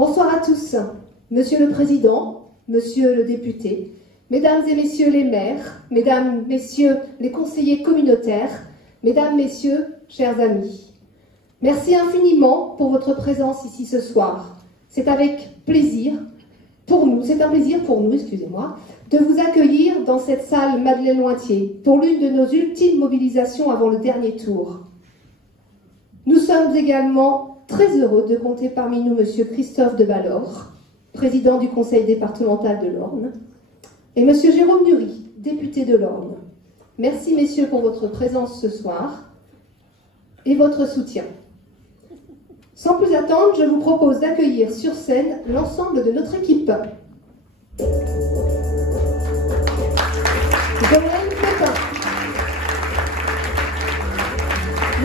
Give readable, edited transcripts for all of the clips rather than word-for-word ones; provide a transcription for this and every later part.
Bonsoir à tous, Monsieur le Président, Monsieur le député, Mesdames et Messieurs les maires, Mesdames, Messieurs les conseillers communautaires, Mesdames, Messieurs, chers amis. Merci infiniment pour votre présence ici ce soir. C'est avec plaisir pour nous, excusez-moi, de vous accueillir dans cette salle Madeleine-Lointier pour l'une de nos ultimes mobilisations avant le dernier tour. Nous sommes également très heureux de compter parmi nous Monsieur Christophe de Valor, président du conseil départemental de l'Orne, et Monsieur Jérôme Nury, député de l'Orne. Merci messieurs pour votre présence ce soir et votre soutien. Sans plus attendre, je vous propose d'accueillir sur scène l'ensemble de notre équipe. Joël Pépin,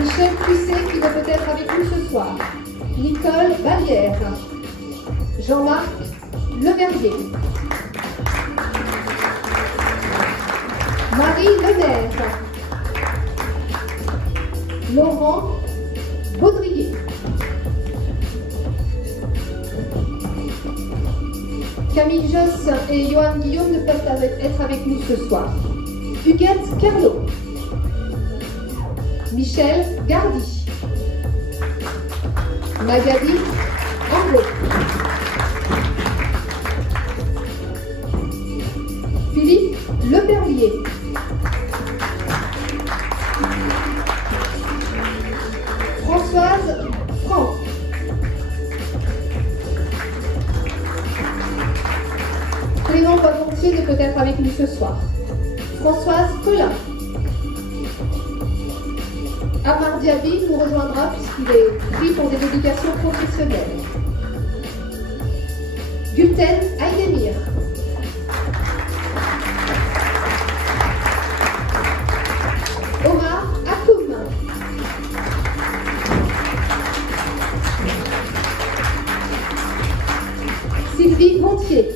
Michel Cusset qui doit peut-être avec nous ce soir, Nicole Vallière, Jean-Marc Leverrier, Marie Lemaire, Laurent Baudrier, Camille Josse et Johan Guillaume ne peuvent être avec nous ce soir. Huguette Carlo, Michel Gardy, Magali Angot, Philippe Leperlier, Françoise Franck, Clément Boispontier ne peut être avec nous ce soir. Françoise Collin. Amar Diaby nous rejoindra puisqu'il est pris pour des obligations professionnelles. Gülten Aydemir. Omar Akoum. Sylvie Gontier.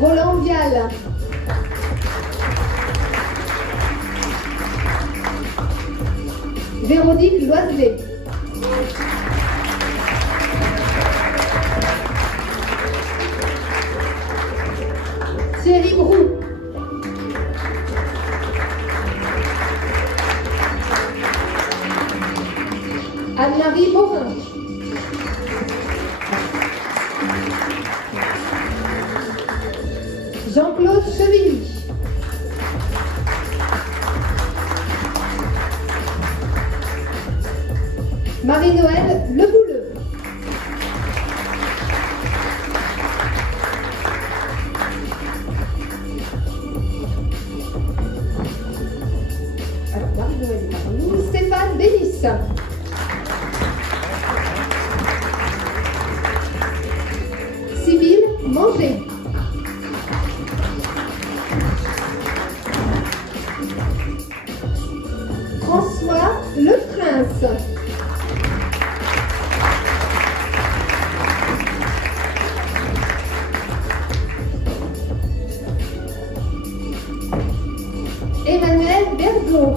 Roland Vial. Véronique Loiselet. Thierry Brou. Anne-Marie Morin. Jean-Claude Chevigny. Marie-Noël Lebouleux. Alors, Marie-Noël est parmi nous. Stéphane Bénis. Sybille Manger. François Le Prince. Emmanuel Bergot.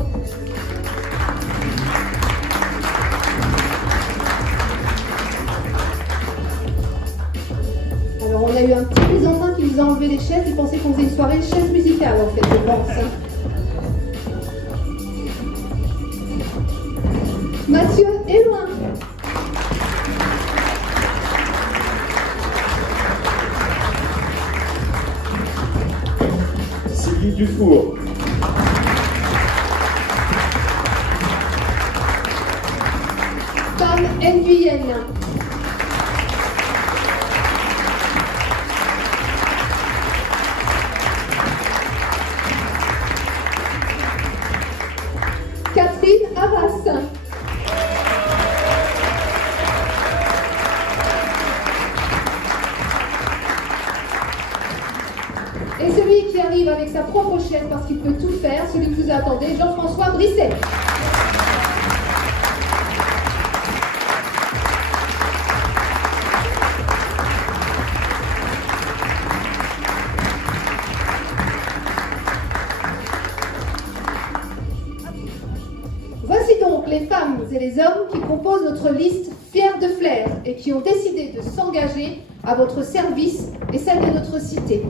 Alors on a eu un petit plaisantin qui nous a enlevé les chaises, il pensait qu'on faisait une soirée chaise musicale en fait, je pense. Mathieu Éloin. Sylvie Dufour. Pam Nguyen. Catherine Havas. Et celui qui arrive avec sa propre chaise parce qu'il peut tout faire, celui que vous attendez, Jean-François Brisset. Voici les hommes qui composent notre liste fiers de flair et qui ont décidé de s'engager à votre service et celle de notre cité.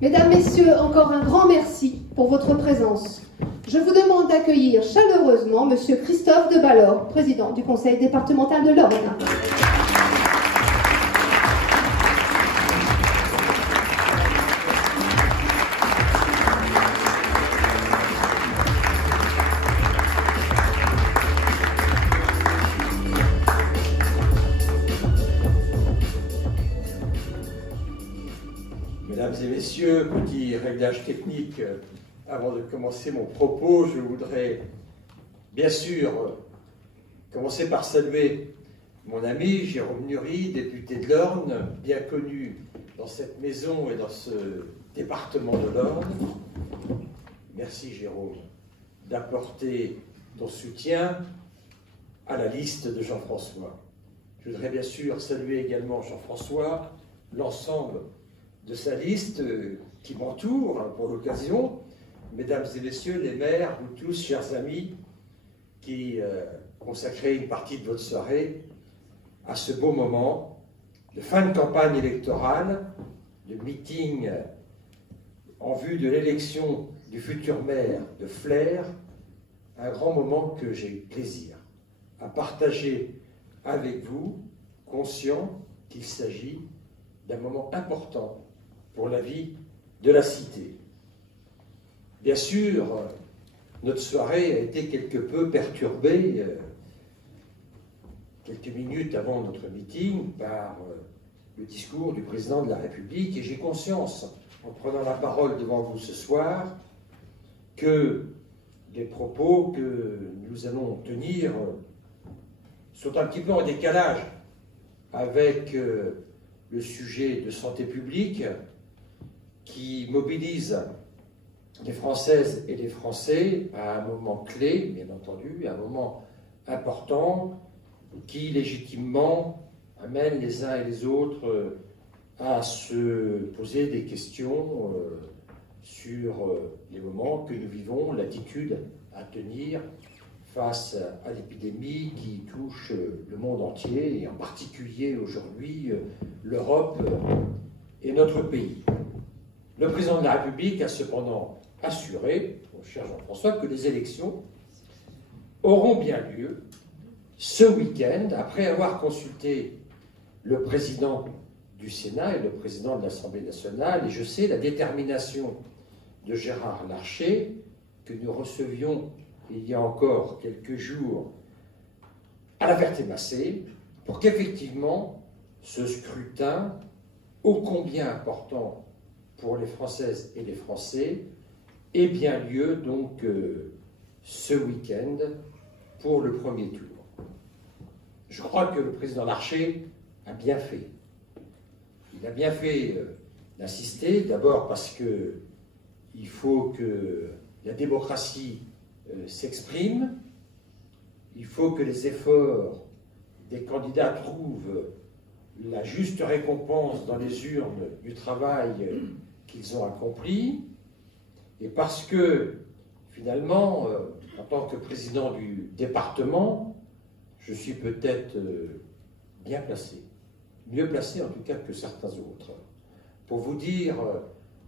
Mesdames, Messieurs, encore un grand merci pour votre présence. Je vous demande d'accueillir chaleureusement Monsieur Christophe de Ballor, président du Conseil départemental de l'Orne. Mesdames et messieurs, petit réglage technique. Avant de commencer mon propos, je voudrais bien sûr commencer par saluer mon ami Jérôme Nury, député de l'Orne, bien connu dans cette maison et dans ce département de l'Orne. Merci Jérôme d'apporter ton soutien à la liste de Jean-François. Je voudrais bien sûr saluer également Jean-François, l'ensemble de sa liste qui m'entoure pour l'occasion. Mesdames et messieurs les maires, vous tous, chers amis, qui consacrez une partie de votre soirée à ce beau moment de fin de campagne électorale, de meeting en vue de l'élection du futur maire de Flers, un grand moment que j'ai plaisir à partager avec vous, conscient qu'il s'agit d'un moment important pour la vie de la cité. Bien sûr, notre soirée a été quelque peu perturbée quelques minutes avant notre meeting par le discours du président de la République, et j'ai conscience, en prenant la parole devant vous ce soir, que les propos que nous allons tenir sont un petit peu en décalage avec le sujet de santé publique qui mobilise les Françaises et les Français à un moment clé, bien entendu, à un moment important qui légitimement amène les uns et les autres à se poser des questions sur les moments que nous vivons, l'attitude à tenir face à l'épidémie qui touche le monde entier, et en particulier aujourd'hui l'Europe et notre pays. Le président de la République a cependant assuré, mon cher Jean-François, que les élections auront bien lieu ce week-end, après avoir consulté le président du Sénat et le président de l'Assemblée nationale, et je sais la détermination de Gérard Larcher, que nous recevions il y a encore quelques jours à la Ferté-Massé, pour qu'effectivement ce scrutin, ô combien important pour les Françaises et les Français, ait bien lieu donc ce week-end pour le premier tour. Je crois que le président Larcher a bien fait. Il a bien fait d'insister, d'abord parce qu'il faut que la démocratie s'exprime, il faut que les efforts des candidats trouvent la juste récompense dans les urnes du travail qu'ils ont accompli, et parce que, finalement, en tant que président du département, je suis peut-être bien placé, mieux placé en tout cas que certains autres, pour vous dire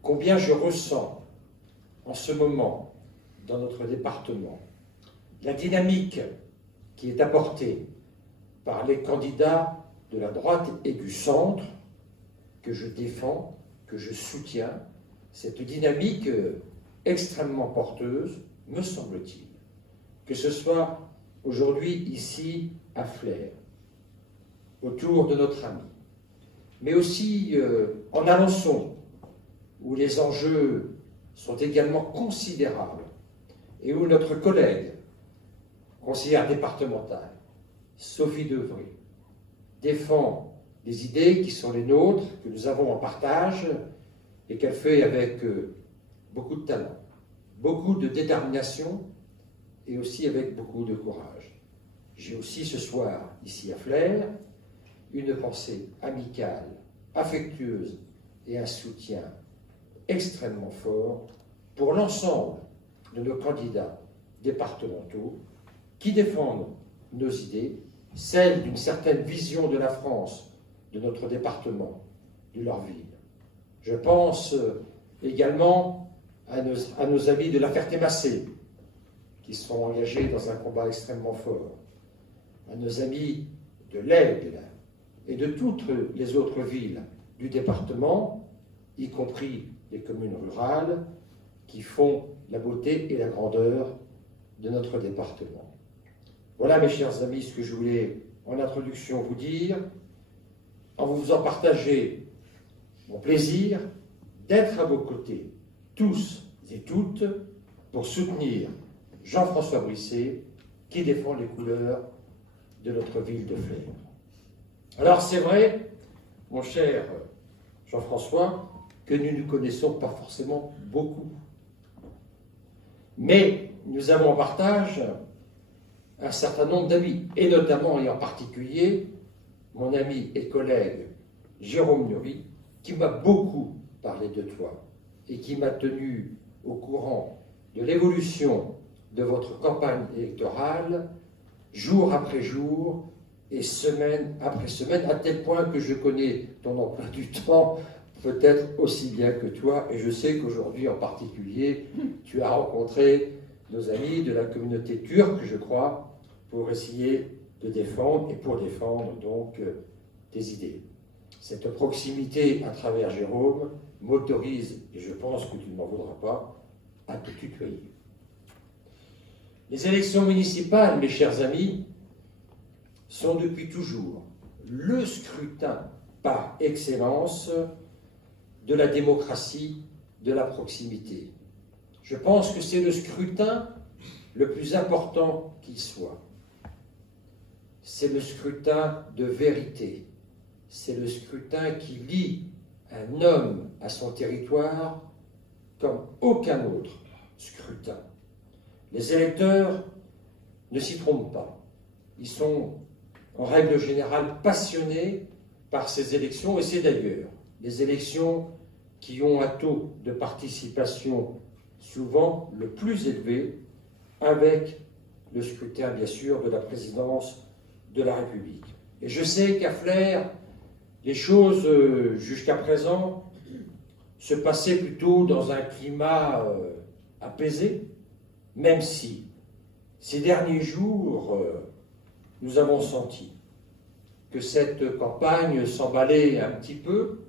combien je ressens en ce moment, dans notre département, la dynamique qui est apportée par les candidats de la droite et du centre, que je défends, que je soutiens, cette dynamique extrêmement porteuse, me semble-t-il, que ce soit aujourd'hui ici à Flers, autour de notre ami, mais aussi en Alençon, où les enjeux sont également considérables, et où notre collègue, conseillère départementale, Sophie Devré, défend les idées qui sont les nôtres, que nous avons en partage, et qu'elle fait avec beaucoup de talent, beaucoup de détermination, et aussi avec beaucoup de courage. J'ai aussi ce soir, ici à Flers, une pensée amicale, affectueuse et un soutien extrêmement fort pour l'ensemble de nos candidats départementaux qui défendent nos idées, celles d'une certaine vision de la France, de notre département, de leur ville. Je pense également à nos amis de la Ferté-Macé, qui sont engagés dans un combat extrêmement fort, à nos amis de l'Aigle et de toutes les autres villes du département, y compris les communes rurales, qui font la beauté et la grandeur de notre département. Voilà, mes chers amis, ce que je voulais en introduction vous dire, en vous faisant partager mon plaisir d'être à vos côtés, tous et toutes, pour soutenir Jean-François Brisset, qui défend les couleurs de notre ville de Flers. Alors c'est vrai, mon cher Jean-François, que nous ne nous connaissons pas forcément beaucoup. Mais nous avons en partage un certain nombre d'amis, et notamment et en particulier mon ami et collègue Jérôme Nury, qui m'a beaucoup parlé de toi et qui m'a tenu au courant de l'évolution de votre campagne électorale, jour après jour et semaine après semaine, à tel point que je connais ton emploi du temps peut-être aussi bien que toi, et je sais qu'aujourd'hui en particulier, tu as rencontré nos amis de la communauté turque, je crois, pour essayer de défendre, et pour défendre donc tes idées. Cette proximité à travers Jérôme m'autorise, et je pense que tu ne m'en voudras pas, à te tutoyer. Les élections municipales, mes chers amis, sont depuis toujours le scrutin par excellence de la démocratie, de la proximité. Je pense que c'est le scrutin le plus important qui soit. C'est le scrutin de vérité. C'est le scrutin qui lie un homme à son territoire comme aucun autre scrutin. Les électeurs ne s'y trompent pas. Ils sont en règle générale passionnés par ces élections, et c'est d'ailleurs les élections qui ont un taux de participation souvent le plus élevé, avec le scrutin, bien sûr, de la présidence de la République. Et je sais qu'à Flers, les choses, jusqu'à présent, se passaient plutôt dans un climat apaisé, même si, ces derniers jours, nous avons senti que cette campagne s'emballait un petit peu,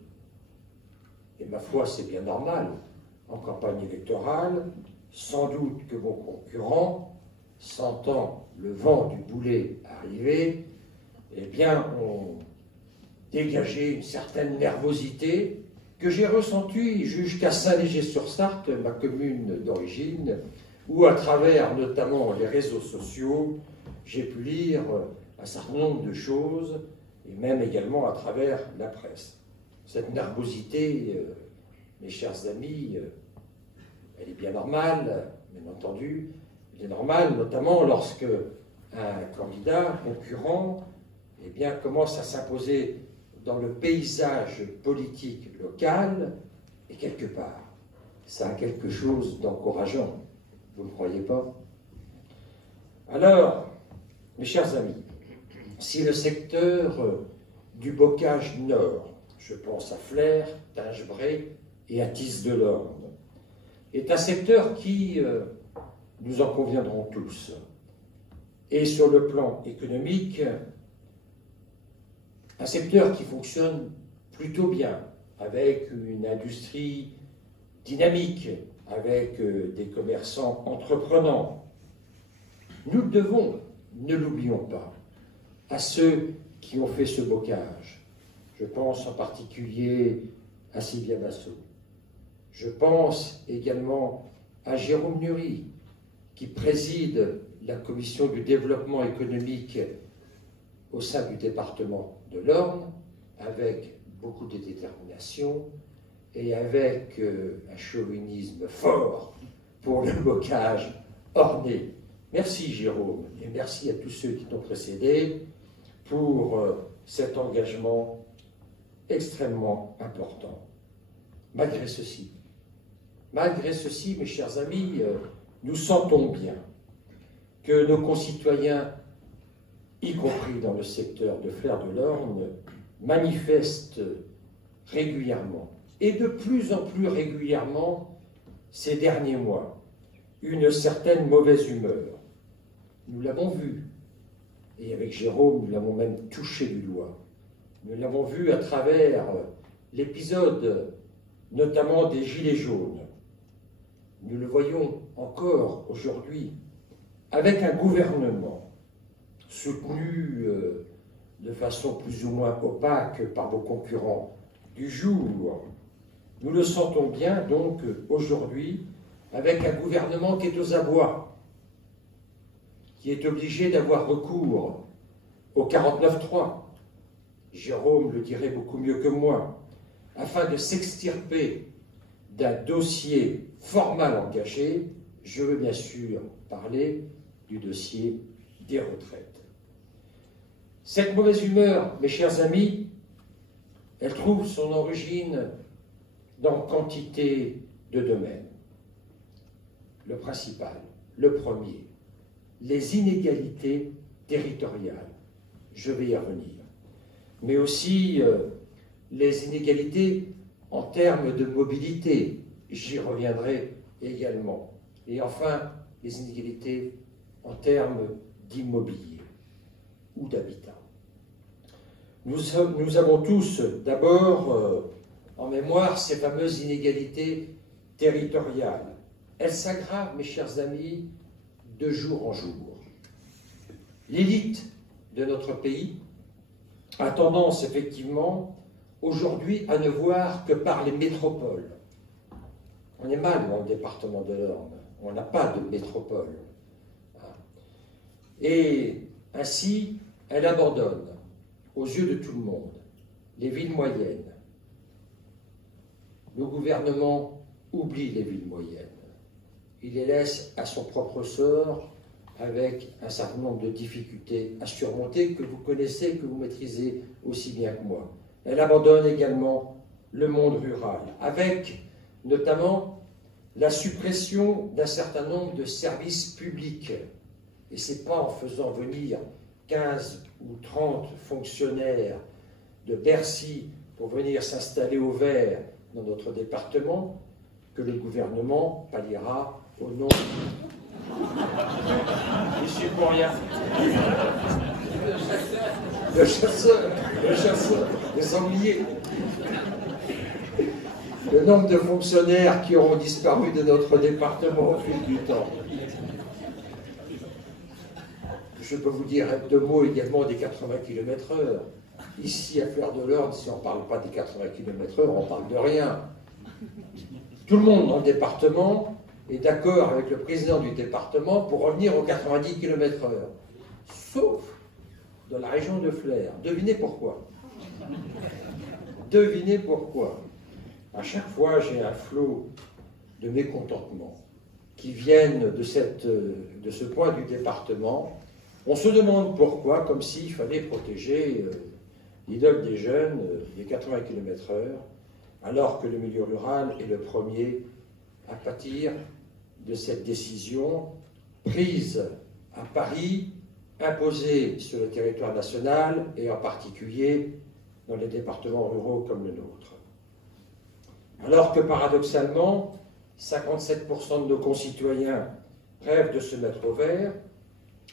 et ma foi, c'est bien normal, en campagne électorale, sans doute que vos concurrents, sentant le vent du boulet arriver, eh bien, ont dégagé une certaine nervosité que j'ai ressentie jusqu'à Saint-Léger-sur-Sarthe, ma commune d'origine, où à travers notamment les réseaux sociaux, j'ai pu lire un certain nombre de choses, et même également à travers la presse. Cette nervosité, mes chers amis, elle est bien normale, bien entendu. Elle est normale, notamment lorsque un candidat concurrent eh bien, commence à s'imposer dans le paysage politique local, et quelque part, ça a quelque chose d'encourageant. Vous ne croyez pas? Alors, mes chers amis, si le secteur du bocage nord, je pense à Flers, Tingebray et à Tis-de-l'Orne, est un secteur qui, nous en conviendrons tous, est sur le plan économique un secteur qui fonctionne plutôt bien, avec une industrie dynamique, avec des commerçants entreprenants. Nous devons, ne l'oublions pas, à ceux qui ont fait ce bocage. Je pense en particulier à Sylvia Massot. Je pense également à Jérôme Nury, qui préside la commission du développement économique au sein du département de l'Orne, avec beaucoup de détermination et avec un chauvinisme fort pour le bocage ornais. Merci Jérôme, et merci à tous ceux qui t'ont précédé pour cet engagement extrêmement important. Malgré ceci, mes chers amis, nous sentons bien que nos concitoyens y compris dans le secteur de Flers-de-Lorne, manifestent régulièrement, et de plus en plus régulièrement ces derniers mois, une certaine mauvaise humeur. Nous l'avons vu, et avec Jérôme, nous l'avons même touché du doigt. Nous l'avons vu à travers l'épisode, notamment des Gilets jaunes. Nous le voyons encore aujourd'hui, avec un gouvernement soutenu de façon plus ou moins opaque par vos concurrents du jour. Nous le sentons bien donc aujourd'hui avec un gouvernement qui est aux abois, qui est obligé d'avoir recours au 49.3. Jérôme le dirait beaucoup mieux que moi, afin de s'extirper d'un dossier formal engagé. Je veux bien sûr parler du dossier des retraites. Cette mauvaise humeur, mes chers amis, elle trouve son origine dans quantité de domaines. Le principal, le premier, les inégalités territoriales. Je vais y revenir. Mais aussi les inégalités en termes de mobilité. J'y reviendrai également. Et enfin, les inégalités en termes d'immobilier ou d'habitat. Nous avons tous d'abord en mémoire ces fameuses inégalités territoriales. Elles s'aggravent, mes chers amis, de jour en jour. L'élite de notre pays a tendance effectivement aujourd'hui à ne voir que par les métropoles. On est mal dans le département de l'Orne, on n'a pas de métropole. Et ainsi, elle abandonne, aux yeux de tout le monde, les villes moyennes. Le gouvernement oublie les villes moyennes. Il les laisse à son propre sort, avec un certain nombre de difficultés à surmonter que vous connaissez, que vous maîtrisez aussi bien que moi. Elle abandonne également le monde rural, avec notamment la suppression d'un certain nombre de services publics. Et ce n'est pas en faisant venir 15 ou 30 fonctionnaires de Bercy pour venir s'installer au vert dans notre département que le gouvernement palliera au nom... Je suis pour rien. Le chasseur, les sangliers. Le nombre de fonctionnaires qui auront disparu de notre département au fil du temps. Je peux vous dire deux mots également des 80 km/h. Ici, à Flers-de-Lorne, si on ne parle pas des 80 km/h, on parle de rien. Tout le monde dans le département est d'accord avec le président du département pour revenir aux 90 km/h. Sauf dans la région de Flers. Devinez pourquoi. Devinez pourquoi. À chaque fois, j'ai un flot de mécontentement qui viennent de ce point du département. On se demande pourquoi, comme s'il fallait protéger l'idole des jeunes des 80 km/h, alors que le milieu rural est le premier à pâtir de cette décision prise à Paris, imposée sur le territoire national et en particulier dans les départements ruraux comme le nôtre. Alors que paradoxalement, 57% de nos concitoyens rêvent de se mettre au vert,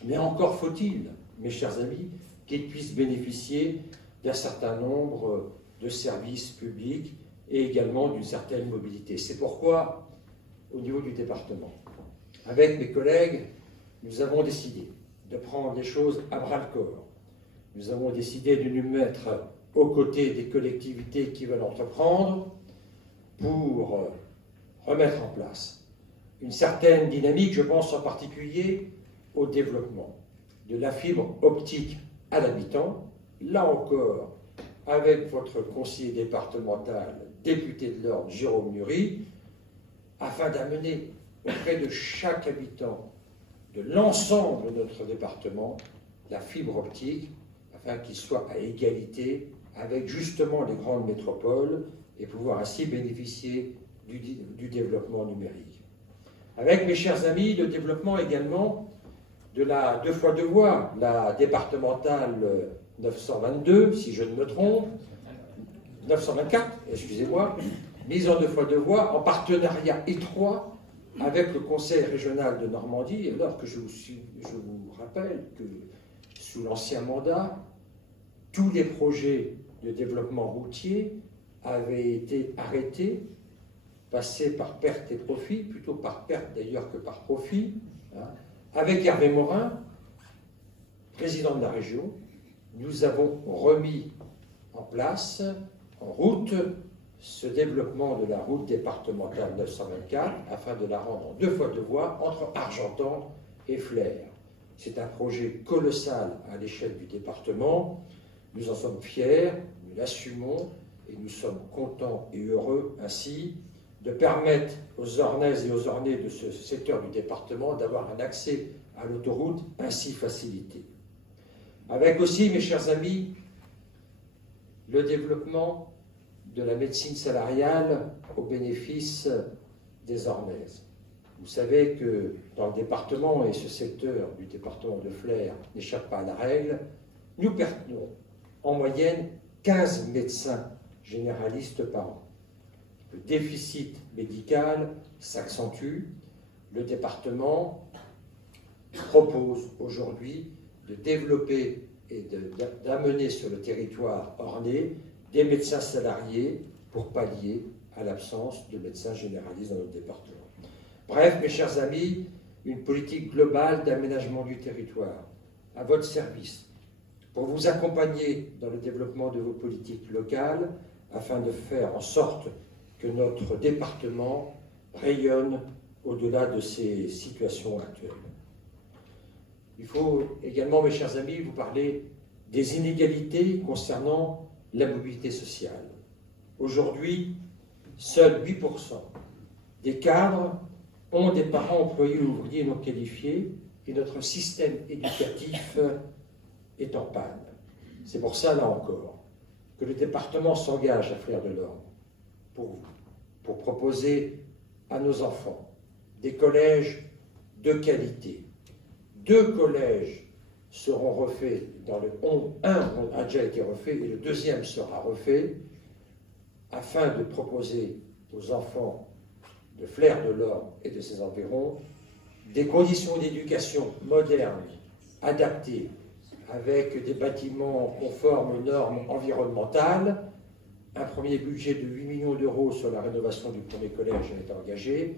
mais encore faut-il, mes chers amis, qu'ils puissent bénéficier d'un certain nombre de services publics et également d'une certaine mobilité. C'est pourquoi, au niveau du département, avec mes collègues, nous avons décidé de prendre les choses à bras-le-corps. Nous avons décidé de nous mettre aux côtés des collectivités qui veulent entreprendre pour remettre en place une certaine dynamique. Je pense en particulier au développement de la fibre optique à l'habitant. Là encore, avec votre conseiller départemental, député de l'Orne, Jérôme Nury, afin d'amener auprès de chaque habitant de l'ensemble de notre département la fibre optique, afin qu'il soit à égalité avec justement les grandes métropoles et pouvoir ainsi bénéficier du développement numérique. Avec, mes chers amis, le développement également de la 2 fois 2 voies, la départementale 922, si je ne me trompe, 924, excusez-moi, mise en 2 fois 2 voies en partenariat étroit avec le Conseil régional de Normandie, alors que je vous rappelle que sous l'ancien mandat, tous les projets de développement routier avaient été arrêtés, passés par perte et profit, plutôt par perte d'ailleurs que par profit, hein. Avec Hervé Morin, président de la région, nous avons remis en place, en route, ce développement de la route départementale 924 afin de la rendre en 2 fois 2 voies entre Argentan et Flers. C'est un projet colossal à l'échelle du département. Nous en sommes fiers, nous l'assumons et nous sommes contents et heureux ainsi de permettre aux Ornaises et aux Ornais de ce secteur du département d'avoir un accès à l'autoroute ainsi facilité. Avec aussi, mes chers amis, le développement de la médecine salariale au bénéfice des Ornaises. Vous savez que dans le département, et ce secteur du département de Flers n'échappe pas à la règle, nous perdons en moyenne 15 médecins généralistes par an. Le déficit médical s'accentue. Le département propose aujourd'hui de développer et d'amener sur le territoire ornais des médecins salariés pour pallier à l'absence de médecins généralistes dans notre département. Bref, mes chers amis, une politique globale d'aménagement du territoire à votre service pour vous accompagner dans le développement de vos politiques locales afin de faire en sorte que notre département rayonne au-delà de ces situations actuelles. Il faut également, mes chers amis, vous parler des inégalités concernant la mobilité sociale. Aujourd'hui, seuls 8% des cadres ont des parents employés ou ouvriers non qualifiés et notre système éducatif est en panne. C'est pour ça, là encore, que le département s'engage à Flers de l'Orne pour vous, pour proposer à nos enfants des collèges de qualité. 2 collèges seront refaits, un a déjà été refait et le 2e sera refait, afin de proposer aux enfants de Flers de l'Orne et de ses environs des conditions d'éducation modernes, adaptées, avec des bâtiments conformes aux normes environnementales. Un premier budget de 8 millions d'euros sur la rénovation du premier collège est engagé.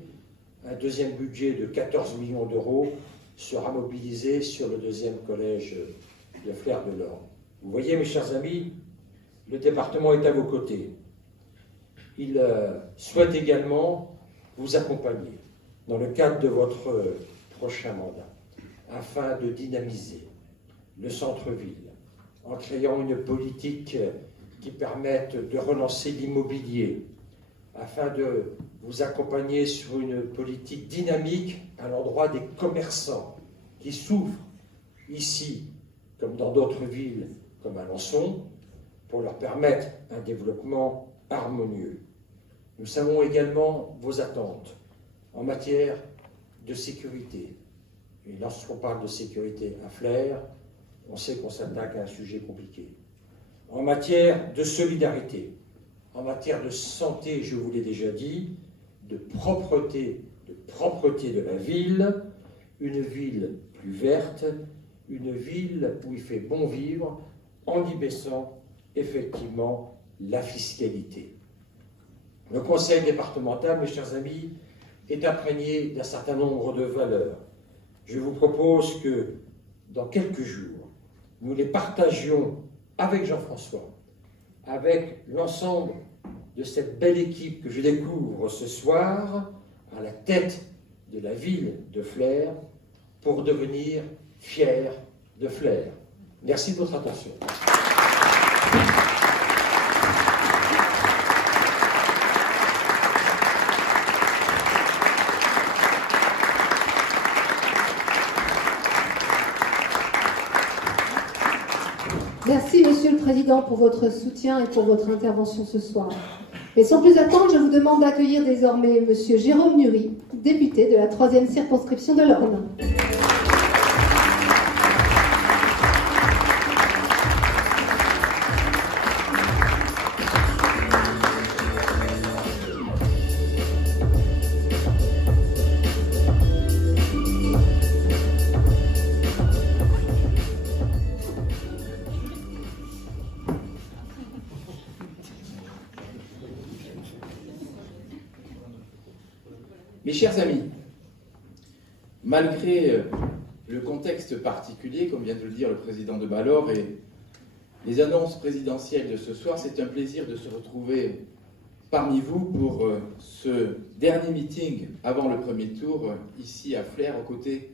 Un 2e budget de 14 millions d'euros sera mobilisé sur le 2e collège de Flers de l'Orne. Vous voyez, mes chers amis, le département est à vos côtés. Il souhaite également vous accompagner dans le cadre de votre prochain mandat, afin de dynamiser le centre-ville, en créant une politique qui permette de relancer l'immobilier, afin de vous accompagner sur une politique dynamique à l'endroit des commerçants qui souffrent ici, comme dans d'autres villes, comme Alençon, pour leur permettre un développement harmonieux. Nous savons également vos attentes en matière de sécurité. Et lorsqu'on parle de sécurité à Flers, on sait qu'on s'attaque à un sujet compliqué. En matière de solidarité, en matière de santé, je vous l'ai déjà dit, de propreté de la ville, une ville plus verte, une ville où il fait bon vivre, en y baissant effectivement la fiscalité. Le conseil départemental, mes chers amis, est imprégné d'un certain nombre de valeurs. Je vous propose que, dans quelques jours, nous les partagions avec Jean-François, avec l'ensemble de cette belle équipe que je découvre ce soir, à la tête de la ville de Flers, pour devenir fiers de Flers. Merci de votre attention. Merci, Monsieur le Président, pour votre soutien et pour votre intervention ce soir. Mais sans plus attendre, je vous demande d'accueillir désormais Monsieur Jérôme Nury, député de la 3e circonscription de l'Orne. Mes chers amis, malgré le contexte particulier, comme vient de le dire le président de Balor, et les annonces présidentielles de ce soir, c'est un plaisir de se retrouver parmi vous pour ce dernier meeting avant le premier tour, ici à Flers, aux côtés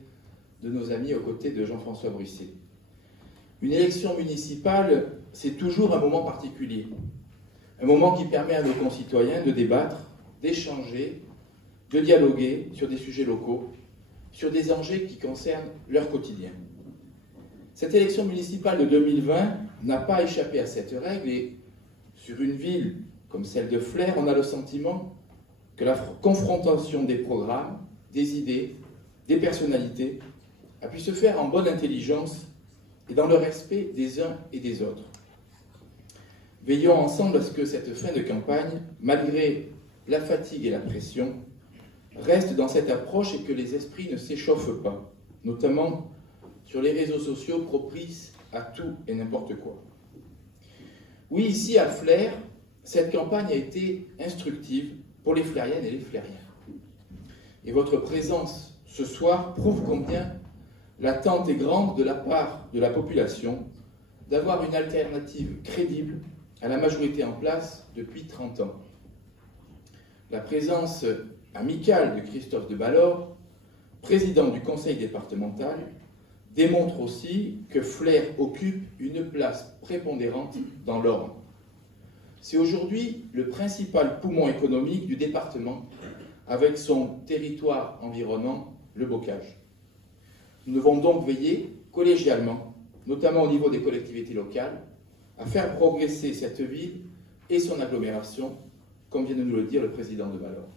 de nos amis, aux côtés de Jean-François Bruissé. Une élection municipale, c'est toujours un moment particulier. Un moment qui permet à nos concitoyens de débattre, d'échanger, de dialoguer sur des sujets locaux, sur des enjeux qui concernent leur quotidien. Cette élection municipale de 2020 n'a pas échappé à cette règle et sur une ville comme celle de Flers, on a le sentiment que la confrontation des programmes, des idées, des personnalités a pu se faire en bonne intelligence et dans le respect des uns et des autres. Veillons ensemble à ce que cette fin de campagne, malgré la fatigue et la pression, reste dans cette approche et que les esprits ne s'échauffent pas, notamment sur les réseaux sociaux propices à tout et n'importe quoi. Oui, ici à Flers, cette campagne a été instructive pour les Flériennes et les Flériens. Et votre présence ce soir prouve combien l'attente est grande de la part de la population d'avoir une alternative crédible à la majorité en place depuis 30 ans. La présence amicale de Christophe de Balor, président du conseil départemental, démontre aussi que Flers occupe une place prépondérante dans l'Orne. C'est aujourd'hui le principal poumon économique du département, avec son territoire environnant, le bocage. Nous devons donc veiller collégialement, notamment au niveau des collectivités locales, à faire progresser cette ville et son agglomération, comme vient de nous le dire le président de Balor.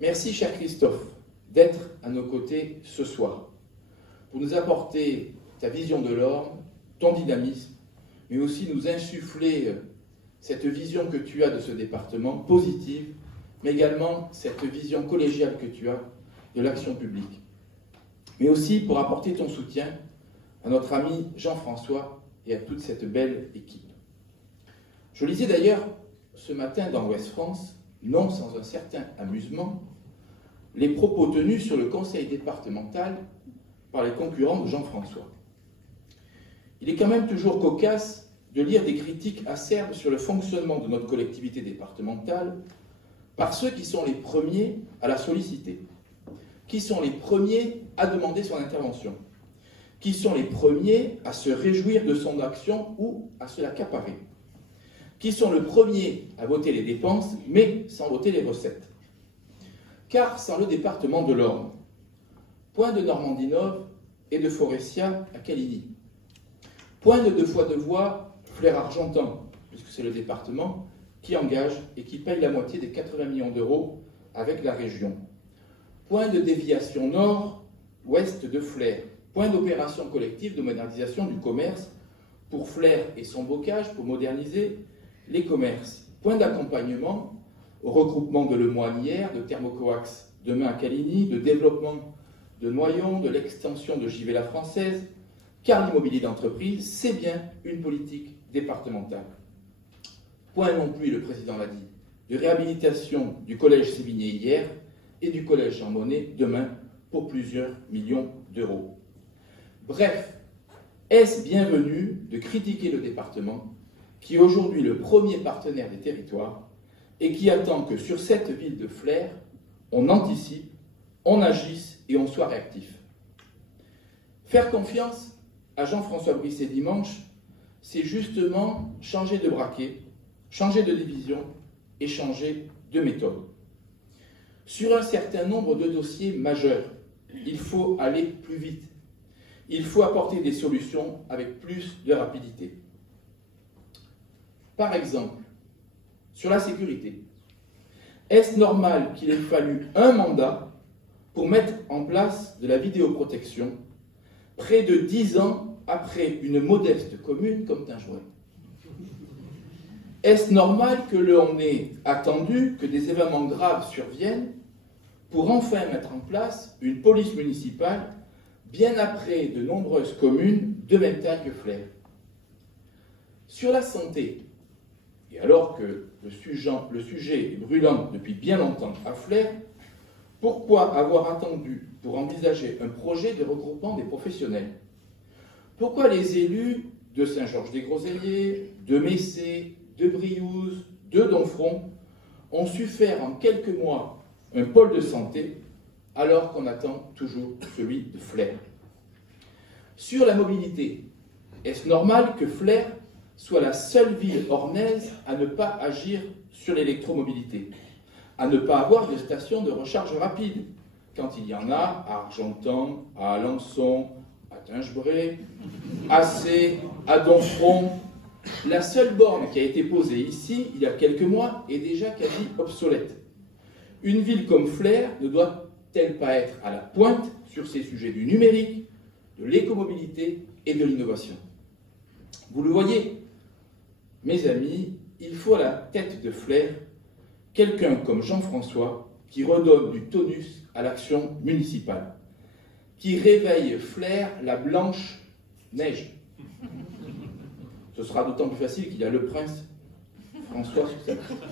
Merci, cher Christophe, d'être à nos côtés ce soir, pour nous apporter ta vision de l'Orne, ton dynamisme, mais aussi nous insuffler cette vision que tu as de ce département, positive, mais également cette vision collégiale que tu as de l'action publique. Mais aussi pour apporter ton soutien à notre ami Jean-François et à toute cette belle équipe. Je lisais d'ailleurs ce matin dans Ouest France, non sans un certain amusement, les propos tenus sur le conseil départemental par les concurrents de Jean-François. Il est quand même toujours cocasse de lire des critiques acerbes sur le fonctionnement de notre collectivité départementale par ceux qui sont les premiers à la solliciter, qui sont les premiers à demander son intervention, qui sont les premiers à se réjouir de son action ou à se l'accaparer, qui sont les premiers à voter les dépenses, mais sans voter les recettes. Car sans le département de l'Orne, point de Normandie-Nord et de Forestia à Caligny, point de 2 fois 2 voies Flers-Argentan, puisque c'est le département qui engage et qui paye la moitié des 80 millions d'euros avec la région. Point de déviation nord-ouest de Flers, point d'opération collective de modernisation du commerce pour Flers et son bocage pour moderniser les commerces. Point d'accompagnement au regroupement de Lemoine-hier, de Thermocoax demain à Caligny, de développement de Noyon, de l'extension de JV la Française, car l'immobilier d'entreprise, c'est bien une politique départementale. Point non plus, le président l'a dit, de réhabilitation du collège Sévigné hier et du collège Jean Monnet demain pour plusieurs millions d'euros. Bref, est-ce bienvenu de critiquer le département qui est aujourd'hui le premier partenaire des territoires et qui attend que sur cette ville de Flers, on anticipe, on agisse et on soit réactif. Faire confiance à Jean-François Bruissé dimanche, c'est justement changer de braquet, changer de division et changer de méthode. Sur un certain nombre de dossiers majeurs, il faut aller plus vite. Il faut apporter des solutions avec plus de rapidité. Par exemple, sur la sécurité, est-ce normal qu'il ait fallu un mandat pour mettre en place de la vidéoprotection près de 10 ans après une modeste commune comme Tinjoret? Est-ce normal que l'on ait attendu que des événements graves surviennent pour enfin mettre en place une police municipale bien après de nombreuses communes de même taille que Flers? Sur la santé, et alors que le sujet est brûlant depuis bien longtemps à Flers, Pourquoi avoir attendu pour envisager un projet de regroupement des professionnels? Pourquoi les élus de Saint-Georges-des-Groseilliers, de Messé, de Briouze, de Domfront ont su faire en quelques mois un pôle de santé alors qu'on attend toujours celui de Flers? Sur la mobilité, est-ce normal que Flers soit la seule ville ornaise à ne pas agir sur l'électromobilité, à ne pas avoir de station de recharge rapide, quand il y en a à Argentan, à Alençon, à Tingebray, à Sées, à Domfront? La seule borne qui a été posée ici, il y a quelques mois, est déjà quasi obsolète. Une ville comme Flers ne doit-elle pas être à la pointe sur ces sujets du numérique, de l'écomobilité et de l'innovation? Vous le voyez, mes amis, il faut à la tête de Flers quelqu'un comme Jean-François qui redonne du tonus à l'action municipale, qui réveille Flers la blanche neige. Ce sera d'autant plus facile qu'il y a le prince François sur cette liste.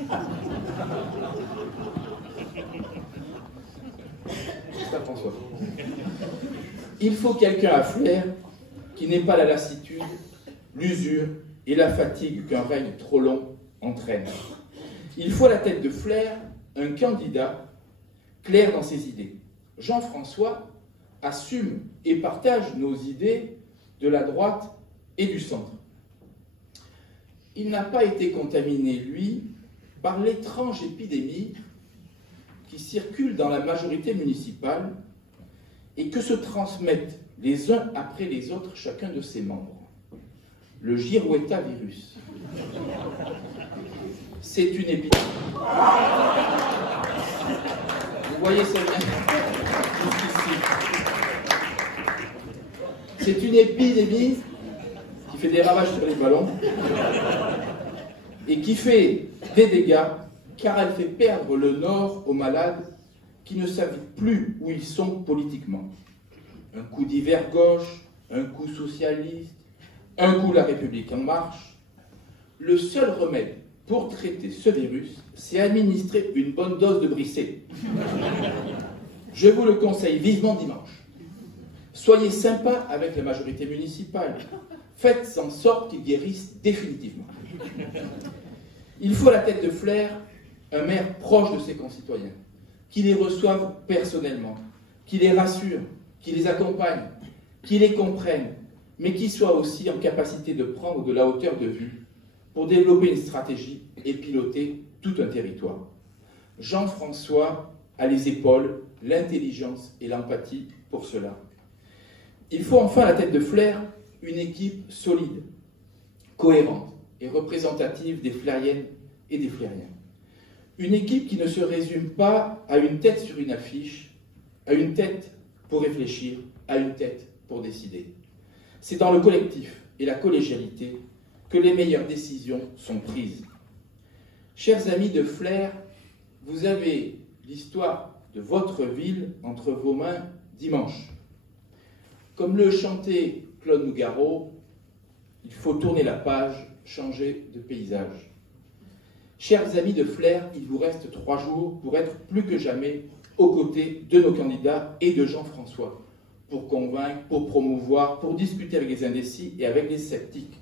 C'est François. Il faut quelqu'un à Flers qui n'ait pas la lassitude, l'usure et la fatigue qu'un règne trop long entraîne. Il faut à la tête de Flers un candidat clair dans ses idées. Jean-François assume et partage nos idées de la droite et du centre. Il n'a pas été contaminé, lui, par l'étrange épidémie qui circule dans la majorité municipale et que se transmettent les uns après les autres chacun de ses membres. Le Girouetta virus. C'est une épidémie. Vous voyez ça bien jusqu'ici. C'est une épidémie qui fait des ravages sur les ballons et qui fait des dégâts car elle fait perdre le nord aux malades qui ne savent plus où ils sont politiquement. Un coup d'hiver gauche, un coup socialiste, un coup la République en marche. Le seul remède pour traiter ce virus, c'est administrer une bonne dose de Brissé. Je vous le conseille vivement dimanche. Soyez sympa avec la majorité municipale. Faites en sorte qu'ils guérissent définitivement. Il faut à la tête de Flers un maire proche de ses concitoyens, qui les reçoive personnellement, qui les rassure, qui les accompagne, qui les comprenne, mais qui soit aussi en capacité de prendre de la hauteur de vue pour développer une stratégie et piloter tout un territoire. Jean-François a les épaules, l'intelligence et l'empathie pour cela. Il faut enfin à la tête de Flers une équipe solide, cohérente et représentative des Fleriennes et des Fleriens. Une équipe qui ne se résume pas à une tête sur une affiche, à une tête pour réfléchir, à une tête pour décider. C'est dans le collectif et la collégialité que les meilleures décisions sont prises. Chers amis de Flers, vous avez l'histoire de votre ville entre vos mains dimanche. Comme le chantait Claude Nougaro, il faut tourner la page, changer de paysage. Chers amis de Flers, il vous reste 3 jours pour être plus que jamais aux côtés de nos candidats et de Jean-François, pour convaincre, pour promouvoir, pour discuter avec les indécis et avec les sceptiques.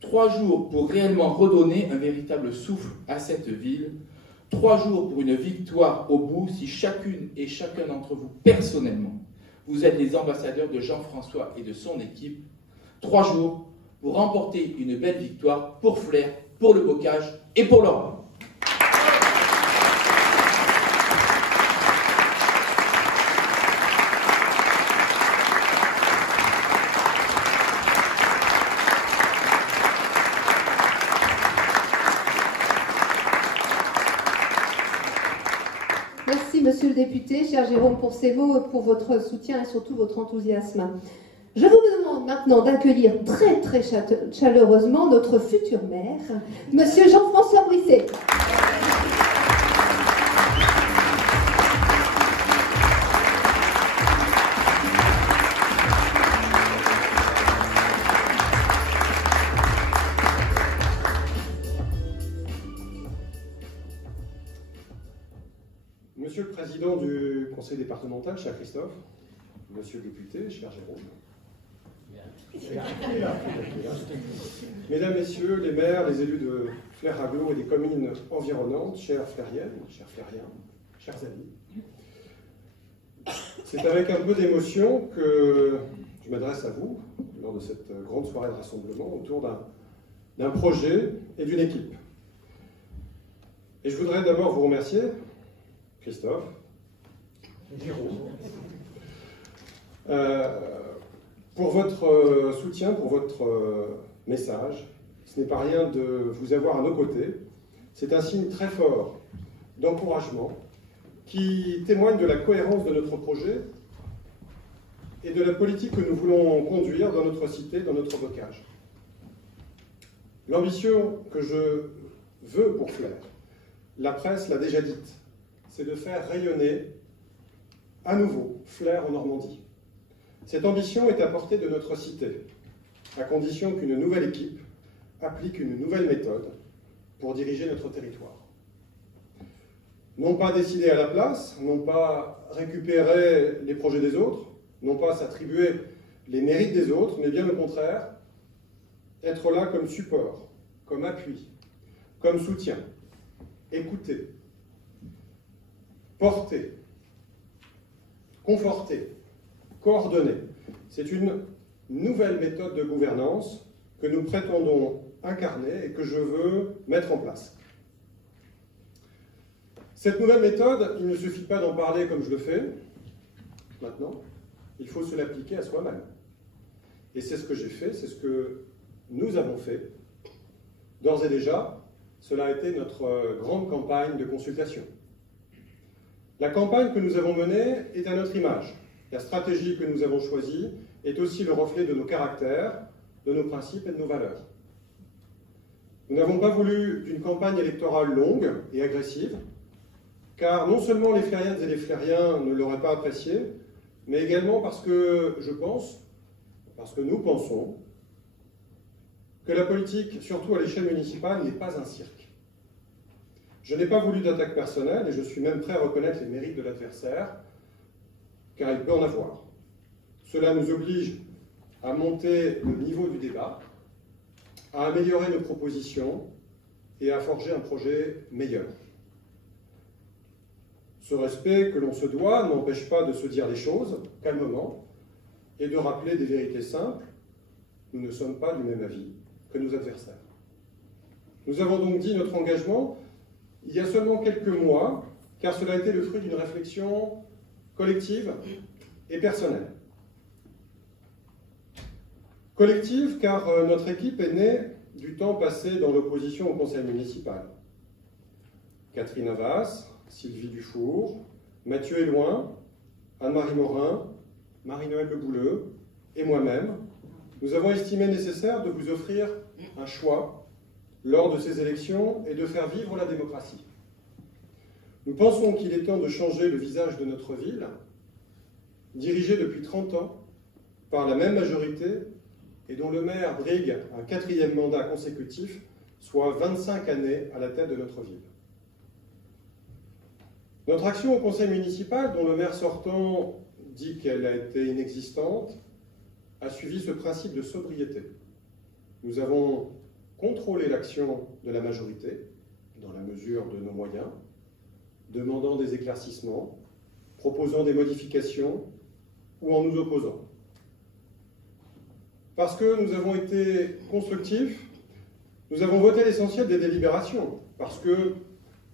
3 jours pour réellement redonner un véritable souffle à cette ville. 3 jours pour une victoire au bout si chacune et chacun d'entre vous, personnellement, vous êtes les ambassadeurs de Jean-François et de son équipe. 3 jours pour remporter une belle victoire pour Flers, pour le bocage et pour l'Europe. Merci, monsieur le député, cher Jérôme, pour ces mots, pour votre soutien et surtout votre enthousiasme. Je vous demande maintenant d'accueillir très très chaleureusement notre futur maire, monsieur Jean-François Brisset. Monsieur le Président du Conseil départemental, cher Christophe, Monsieur le député, cher Jérôme, Mesdames, Messieurs les maires, les élus de Flers-Aglo et des communes environnantes, chères Flériennes, chers Flériens, chers amis, c'est avec un peu d'émotion que je m'adresse à vous lors de cette grande soirée de rassemblement autour d'un projet et d'une équipe. Et je voudrais d'abord vous remercier, Christophe, Jérôme, pour votre soutien, pour votre message. Ce n'est pas rien de vous avoir à nos côtés. C'est un signe très fort d'encouragement qui témoigne de la cohérence de notre projet et de la politique que nous voulons conduire dans notre cité, dans notre bocage. L'ambition que je veux pour Flers, la presse l'a déjà dite, c'est de faire rayonner à nouveau Flers en Normandie. Cette ambition est à portée de notre cité, à condition qu'une nouvelle équipe applique une nouvelle méthode pour diriger notre territoire. Non pas décider à la place, non pas récupérer les projets des autres, non pas s'attribuer les mérites des autres, mais bien au contraire, être là comme support, comme appui, comme soutien, écouter, porter, conforter, coordonner. C'est une nouvelle méthode de gouvernance que nous prétendons incarner et que je veux mettre en place. Cette nouvelle méthode, il ne suffit pas d'en parler comme je le fais maintenant, il faut se l'appliquer à soi-même. Et c'est ce que j'ai fait, c'est ce que nous avons fait. D'ores et déjà, cela a été notre grande campagne de consultation. La campagne que nous avons menée est à notre image. La stratégie que nous avons choisie est aussi le reflet de nos caractères, de nos principes et de nos valeurs. Nous n'avons pas voulu d'une campagne électorale longue et agressive, car non seulement les Flériennes et les Flériens ne l'auraient pas apprécié, mais également parce que nous pensons, que la politique, surtout à l'échelle municipale, n'est pas un cirque. Je n'ai pas voulu d'attaque personnelle et je suis même prêt à reconnaître les mérites de l'adversaire, car il peut en avoir. Cela nous oblige à monter le niveau du débat, à améliorer nos propositions et à forger un projet meilleur. Ce respect que l'on se doit n'empêche pas de se dire les choses calmement et de rappeler des vérités simples. Nous ne sommes pas du même avis que nos adversaires. Nous avons donc dit notre engagement il y a seulement quelques mois, car cela a été le fruit d'une réflexion collective et personnelle. Collective, car notre équipe est née du temps passé dans l'opposition au conseil municipal. Catherine Havas, Sylvie Dufour, Mathieu Éloin, Anne-Marie Morin, Marie-Noëlle Le Bouleux et moi-même, nous avons estimé nécessaire de vous offrir un choix lors de ces élections et de faire vivre la démocratie. Nous pensons qu'il est temps de changer le visage de notre ville, dirigée depuis 30 ans par la même majorité et dont le maire brigue un 4e mandat consécutif, soit 25 années à la tête de notre ville. Notre action au conseil municipal, dont le maire sortant dit qu'elle a été inexistante, a suivi ce principe de sobriété. Nous avons contrôlé l'action de la majorité, dans la mesure de nos moyens, demandant des éclaircissements, proposant des modifications ou en nous opposant. Parce que nous avons été constructifs, nous avons voté l'essentiel des délibérations, parce que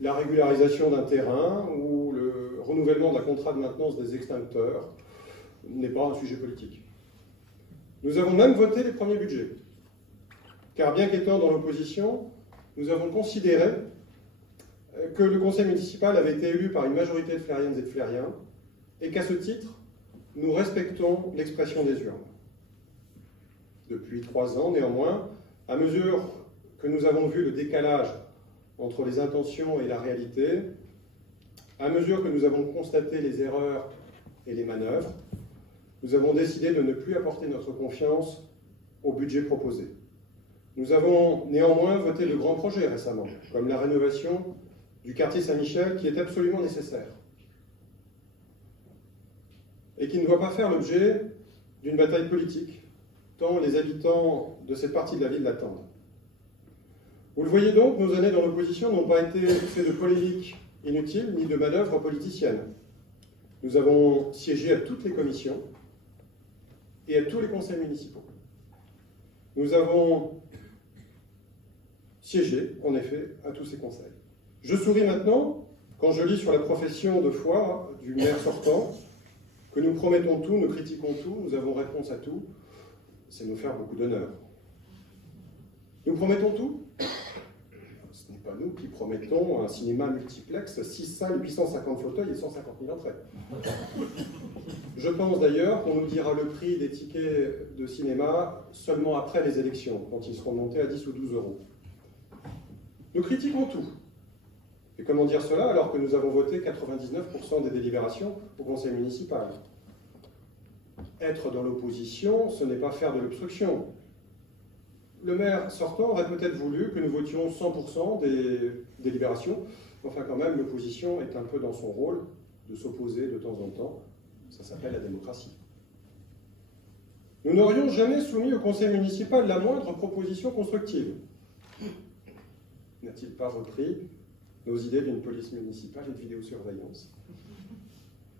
la régularisation d'un terrain ou le renouvellement d'un contrat de maintenance des extincteurs n'est pas un sujet politique. Nous avons même voté les premiers budgets, car bien qu'étant dans l'opposition, nous avons considéré que le conseil municipal avait été élu par une majorité de Flériennes et de Flériens, et qu'à ce titre, nous respectons l'expression des urnes. Depuis 3 ans, néanmoins, à mesure que nous avons vu le décalage entre les intentions et la réalité, à mesure que nous avons constaté les erreurs et les manœuvres, nous avons décidé de ne plus apporter notre confiance au budget proposé. Nous avons néanmoins voté de grands projets récemment, comme la rénovation du quartier Saint-Michel, qui est absolument nécessaire. et qui ne doit pas faire l'objet d'une bataille politique, tant les habitants de cette partie de la ville l'attendent. Vous le voyez donc, nos années dans l'opposition n'ont pas été fait de polémiques inutiles ni de manœuvres politiciennes. Nous avons siégé à toutes les commissions et à tous les conseils municipaux. Nous avons siégé, en effet, à tous ces conseils. Je souris maintenant quand je lis sur la profession de foi du maire sortant que nous promettons tout, nous critiquons tout, nous avons réponse à tout. C'est nous faire beaucoup d'honneur. Nous promettons tout? Ce n'est pas nous qui promettons un cinéma multiplex, 6 salles, 850 fauteuils et 150 000 entrées. Je pense d'ailleurs qu'on nous dira le prix des tickets de cinéma seulement après les élections, quand ils seront montés à 10 ou 12 euros. Nous critiquons tout. Et comment dire cela alors que nous avons voté 99% des délibérations au conseil municipal? Être dans l'opposition, ce n'est pas faire de l'obstruction. Le maire sortant aurait peut-être voulu que nous votions 100% des délibérations. Enfin, quand même, l'opposition est un peu dans son rôle de s'opposer de temps en temps. Ça s'appelle la démocratie. Nous n'aurions jamais soumis au conseil municipal la moindre proposition constructive. N'a-t-il pas repris nos idées d'une police municipale et de vidéosurveillance?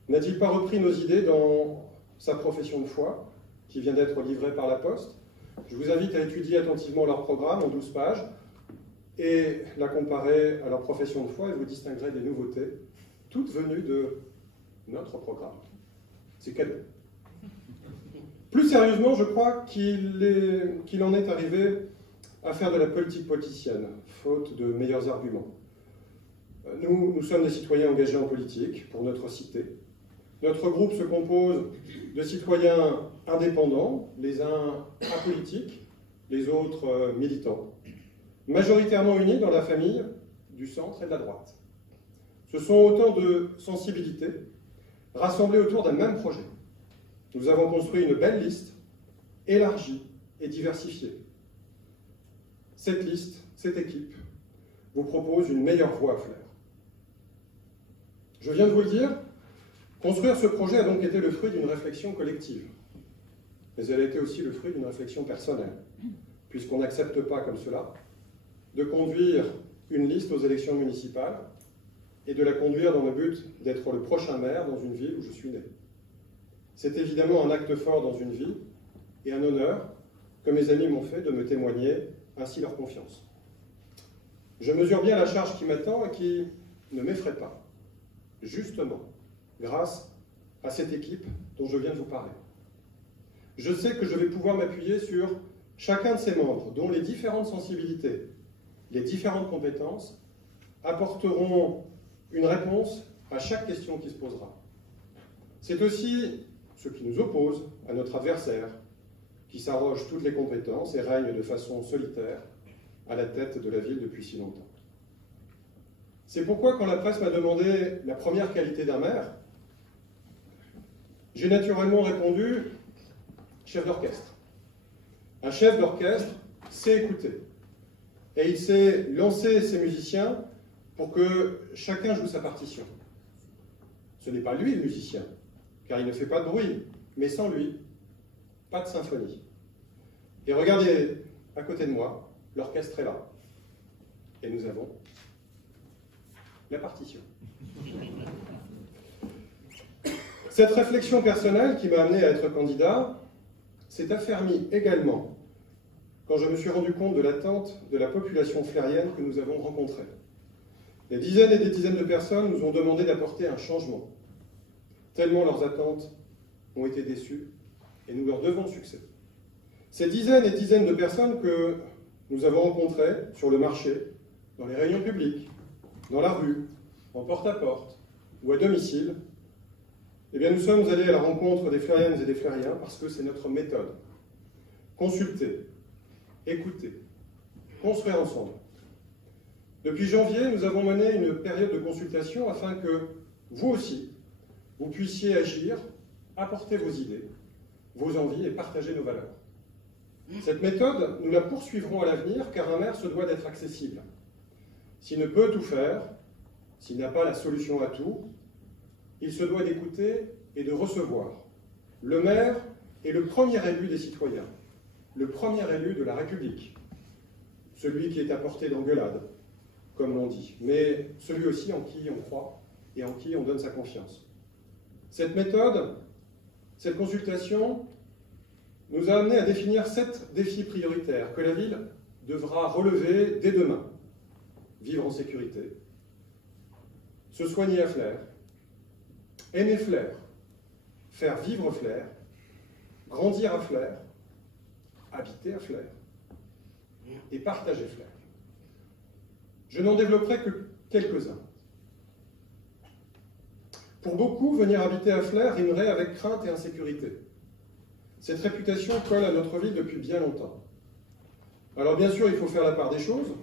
N'a-t-il pas repris nos idées dans sa profession de foi, qui vient d'être livrée par la Poste? Je vous invite à étudier attentivement leur programme en 12 pages et la comparer à leur profession de foi et vous distinguerez des nouveautés, toutes venues de notre programme. C'est cadeau. Plus sérieusement, je crois qu'il en est arrivé à faire de la politique politicienne, faute de meilleurs arguments. Nous sommes des citoyens engagés en politique pour notre cité. Notre groupe se compose de citoyens indépendants, les uns apolitiques, les autres militants, majoritairement unis dans la famille du centre et de la droite. Ce sont autant de sensibilités rassemblées autour d'un même projet. Nous avons construit une belle liste, élargie et diversifiée. Cette liste, cette équipe, vous propose une meilleure voie à faire. Je viens de vous le dire, construire ce projet a donc été le fruit d'une réflexion collective. Mais elle a été aussi le fruit d'une réflexion personnelle, puisqu'on n'accepte pas comme cela de conduire une liste aux élections municipales et de la conduire dans le but d'être le prochain maire dans une ville où je suis né. C'est évidemment un acte fort dans une vie et un honneur que mes amis m'ont fait de me témoigner ainsi leur confiance. Je mesure bien la charge qui m'attend et qui ne m'effraie pas, justement, grâce à cette équipe dont je viens de vous parler. Je sais que je vais pouvoir m'appuyer sur chacun de ses membres, dont les différentes sensibilités, les différentes compétences, apporteront une réponse à chaque question qui se posera. C'est aussi ce qui nous oppose à notre adversaire, qui s'arroge toutes les compétences et règne de façon solitaire à la tête de la ville depuis si longtemps. C'est pourquoi, quand la presse m'a demandé la première qualité d'un maire, j'ai naturellement répondu « chef d'orchestre ». Un chef d'orchestre sait écouter. Et il sait lancer ses musiciens pour que chacun joue sa partition. Ce n'est pas lui le musicien, car il ne fait pas de bruit, mais sans lui, pas de symphonie. Et regardez, à côté de moi, l'orchestre est là. Et nous avons la partition. Cette réflexion personnelle qui m'a amené à être candidat s'est affermie également quand je me suis rendu compte de l'attente de la population flérienne que nous avons rencontrée. Des dizaines et des dizaines de personnes nous ont demandé d'apporter un changement, tellement leurs attentes ont été déçues, et nous leur devons succès. Ces dizaines et dizaines de personnes que nous avons rencontrées sur le marché, dans les réunions publiques, dans la rue, en porte-à-porte ou à domicile, eh bien nous sommes allés à la rencontre des Flériennes et des Flériens parce que c'est notre méthode. Consulter, écouter, construire ensemble. Depuis janvier, nous avons mené une période de consultation afin que vous aussi, vous puissiez agir, apporter vos idées, vos envies et partager nos valeurs. Cette méthode, nous la poursuivrons à l'avenir car un maire se doit d'être accessible. S'il ne peut tout faire, s'il n'a pas la solution à tout, il se doit d'écouter et de recevoir. Le maire est le premier élu des citoyens, le premier élu de la République, celui qui est à portée d'engueulade, comme l'on dit, mais celui aussi en qui on croit et en qui on donne sa confiance. Cette méthode, cette consultation, nous a amené à définir 7 défis prioritaires que la ville devra relever dès demain. Vivre en sécurité, se soigner à Flers, aimer Flers, faire vivre Flers, grandir à Flers, habiter à Flers et partager Flers. Je n'en développerai que quelques-uns. Pour beaucoup, venir habiter à Flers rimerait avec crainte et insécurité. Cette réputation colle à notre ville depuis bien longtemps. Alors bien sûr, il faut faire la part des choses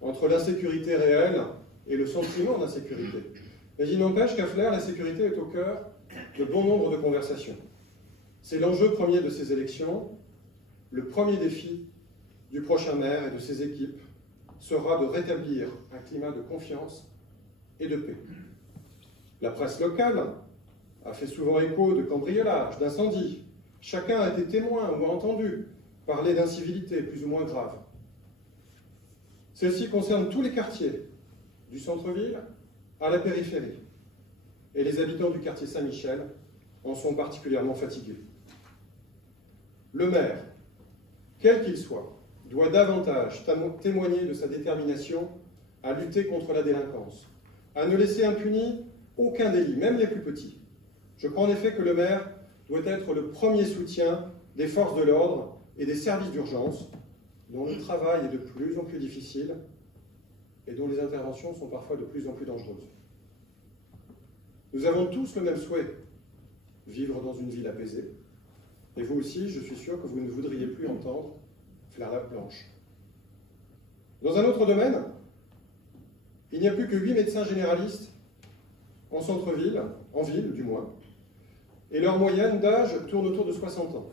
entre l'insécurité réelle et le sentiment d'insécurité. Mais il n'empêche qu'à Flers, la sécurité est au cœur de bon nombre de conversations. C'est l'enjeu premier de ces élections. Le premier défi du prochain maire et de ses équipes sera de rétablir un climat de confiance et de paix. La presse locale a fait souvent écho de cambriolages, d'incendies. Chacun a été témoin ou a entendu parler d'incivilités plus ou moins graves. Celle-ci concerne tous les quartiers, du centre-ville à la périphérie. Et les habitants du quartier Saint-Michel en sont particulièrement fatigués. Le maire, quel qu'il soit, doit davantage témoigner de sa détermination à lutter contre la délinquance, à ne laisser impuni aucun délit, même les plus petits. Je crois en effet que le maire doit être le premier soutien des forces de l'ordre et des services d'urgence, dont le travail est de plus en plus difficile et dont les interventions sont parfois de plus en plus dangereuses. Nous avons tous le même souhait, vivre dans une ville apaisée, et vous aussi, je suis sûr que vous ne voudriez plus entendre Fleurs blanche. Dans un autre domaine, il n'y a plus que 8 médecins généralistes en centre-ville, en ville du moins, et leur moyenne d'âge tourne autour de 60 ans.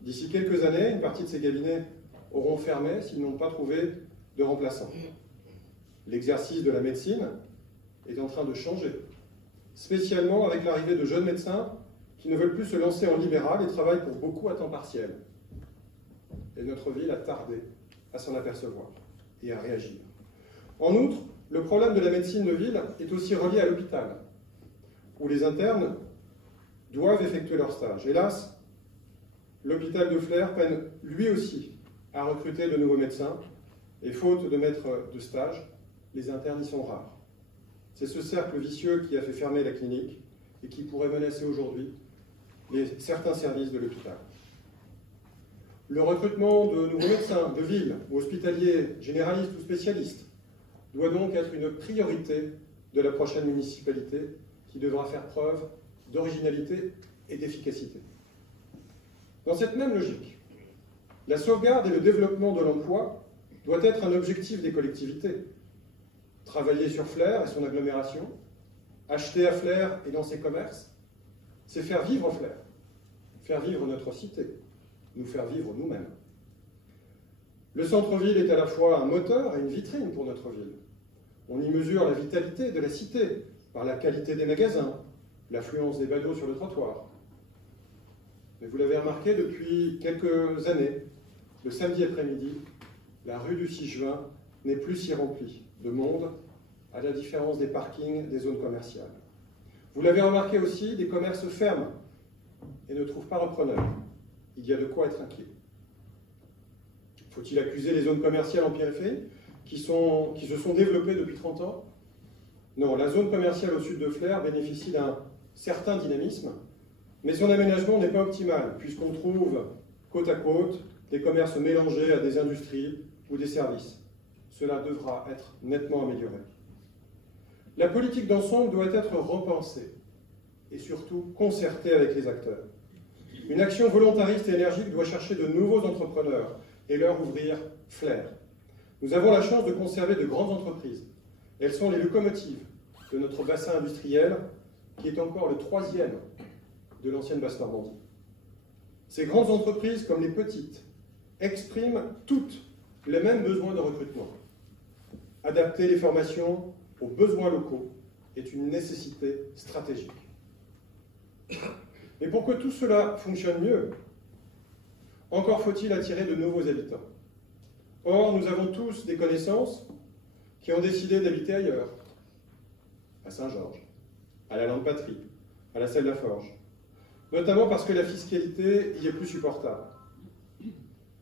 D'ici quelques années, une partie de ces cabinets auront fermé s'ils n'ont pas trouvé de remplaçants. L'exercice de la médecine est en train de changer, spécialement avec l'arrivée de jeunes médecins qui ne veulent plus se lancer en libéral et travaillent pour beaucoup à temps partiel. Et notre ville a tardé à s'en apercevoir et à réagir. En outre, le problème de la médecine de ville est aussi relié à l'hôpital, où les internes doivent effectuer leur stage. Hélas, l'hôpital de Flers peine lui aussi à recruter de nouveaux médecins, et faute de maîtres de stage, les internes y sont rares. C'est ce cercle vicieux qui a fait fermer la clinique et qui pourrait menacer aujourd'hui certains services de l'hôpital. Le recrutement de nouveaux médecins de ville ou hospitaliers, généralistes ou spécialistes, doit donc être une priorité de la prochaine municipalité qui devra faire preuve d'originalité et d'efficacité. Dans cette même logique, la sauvegarde et le développement de l'emploi doit être un objectif des collectivités. Travailler sur Flers et son agglomération, acheter à Flers et dans ses commerces, c'est faire vivre Flers, faire vivre notre cité, nous faire vivre nous-mêmes. Le centre-ville est à la fois un moteur et une vitrine pour notre ville. On y mesure la vitalité de la cité par la qualité des magasins, l'affluence des badauds sur le trottoir. Mais vous l'avez remarqué, depuis quelques années, le samedi après-midi, la rue du 6 juin n'est plus si remplie de monde, à la différence des parkings des zones commerciales. Vous l'avez remarqué aussi, des commerces ferment et ne trouvent pas repreneur. Il y a de quoi être inquiet. Faut-il accuser les zones commerciales en périphérie qui se sont développées depuis 30 ans? Non, la zone commerciale au sud de Flers bénéficie d'un certain dynamisme, mais son aménagement n'est pas optimal, puisqu'on trouve côte à côte des commerces mélangés à des industries ou des services. Cela devra être nettement amélioré. La politique d'ensemble doit être repensée et surtout concertée avec les acteurs. Une action volontariste et énergique doit chercher de nouveaux entrepreneurs et leur ouvrir Flers. Nous avons la chance de conserver de grandes entreprises. Elles sont les locomotives de notre bassin industriel, qui est encore le 3e de l'ancienne Basse-Normandie. Ces grandes entreprises, comme les petites, expriment toutes les mêmes besoins de recrutement. Adapter les formations aux besoins locaux est une nécessité stratégique. Mais pour que tout cela fonctionne mieux, encore faut-il attirer de nouveaux habitants. Or, nous avons tous des connaissances qui ont décidé d'habiter ailleurs, à Saint-Georges, à la Lande-Patrie, à la Selle-la-Forge, notamment parce que la fiscalité y est plus supportable.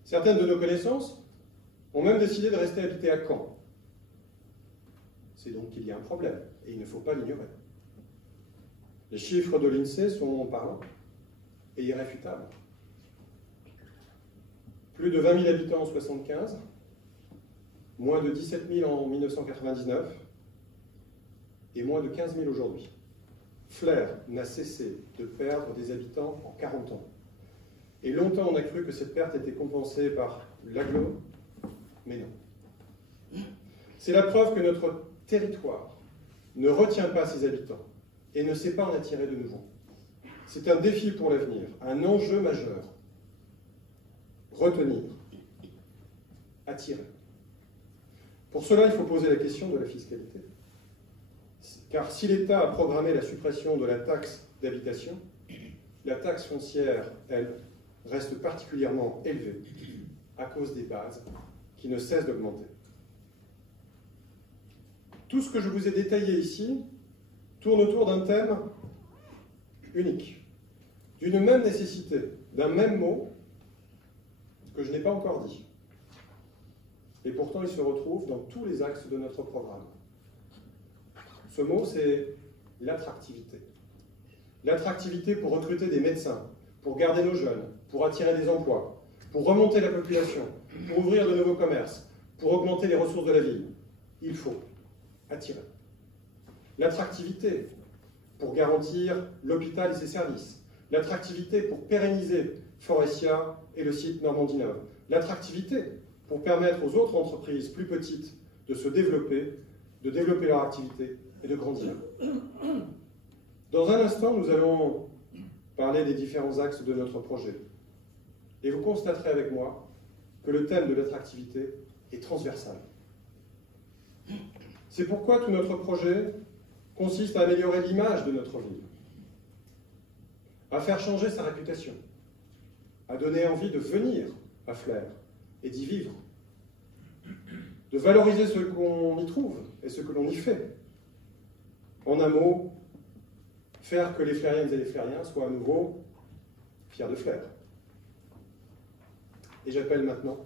Certaines de nos connaissances ont même décidé de rester habiter à Caen. C'est donc qu'il y a un problème, et il ne faut pas l'ignorer. Les chiffres de l'INSEE sont parlants et irréfutables. Plus de 20 000 habitants en 1975, moins de 17 000 en 1999 et moins de 15 000 aujourd'hui. Flers n'a cessé de perdre des habitants en 40 ans. Et longtemps on a cru que cette perte était compensée par l'agglo, mais non. C'est la preuve que notre territoire ne retient pas ses habitants et ne sait pas en attirer de nouveaux. C'est un défi pour l'avenir, un enjeu majeur. Retenir, attirer. Pour cela, il faut poser la question de la fiscalité. Car si l'État a programmé la suppression de la taxe d'habitation, la taxe foncière, elle, reste particulièrement élevée à cause des bases qui ne cessent d'augmenter. Tout ce que je vous ai détaillé ici tourne autour d'un thème unique, d'une même nécessité, d'un même mot que je n'ai pas encore dit. Et pourtant, il se retrouve dans tous les axes de notre programme. Ce mot, c'est l'attractivité. L'attractivité pour recruter des médecins, pour garder nos jeunes, pour attirer des emplois, pour remonter la population, pour ouvrir de nouveaux commerces, pour augmenter les ressources de la ville. Il faut attirer. L'attractivité pour garantir l'hôpital et ses services. L'attractivité pour pérenniser Forestia et le site Normandie-Neuve. L'attractivité pour permettre aux autres entreprises plus petites de se développer, de développer leur activité et de grandir. Dans un instant, nous allons parler des différents axes de notre projet. Et vous constaterez avec moi que le thème de l'attractivité est transversal. C'est pourquoi tout notre projet consiste à améliorer l'image de notre ville, à faire changer sa réputation, à donner envie de venir à Flers et d'y vivre, de valoriser ce qu'on y trouve et ce que l'on y fait. En un mot, faire que les Flériennes et les Flériens soient à nouveau fiers de Flers. Et j'appelle maintenant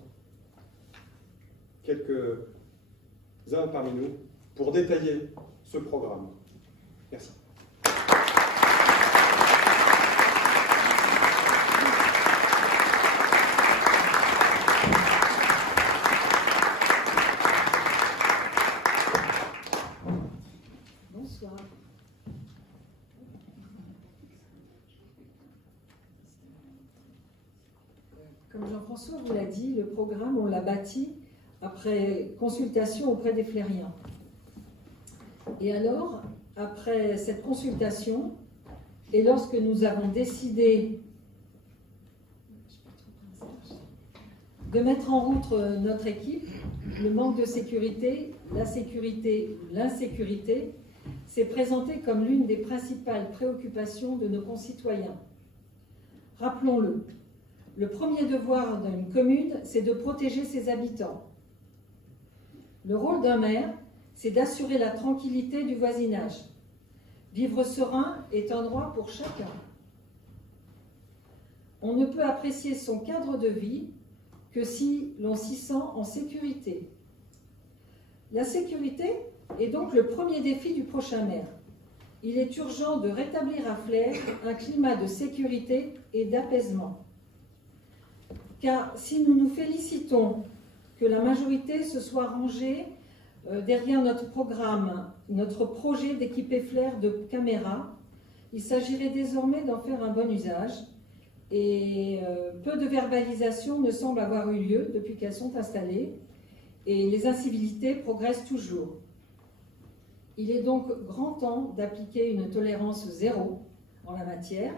quelques-uns parmi nous pour détailler ce programme. Merci. Bonsoir. Comme Jean-François vous l'a dit, le programme, on l'a bâti après consultation auprès des Flériens. Et alors, après cette consultation, et lorsque nous avons décidé de mettre en route notre équipe, le manque de sécurité, la sécurité, l'insécurité, s'est présenté comme l'une des principales préoccupations de nos concitoyens. Rappelons-le, le premier devoir d'une commune, c'est de protéger ses habitants. Le rôle d'un maire, c'est d'assurer la tranquillité du voisinage. Vivre serein est un droit pour chacun. On ne peut apprécier son cadre de vie que si l'on s'y sent en sécurité. La sécurité est donc le premier défi du prochain maire. Il est urgent de rétablir à Flers un climat de sécurité et d'apaisement. Car si nous nous félicitons que la majorité se soit rangée derrière notre programme, notre projet d'équiper Flers de caméras, il s'agirait désormais d'en faire un bon usage. Et peu de verbalisations ne semblent avoir eu lieu depuis qu'elles sont installées, et les incivilités progressent toujours. Il est donc grand temps d'appliquer une tolérance zéro en la matière.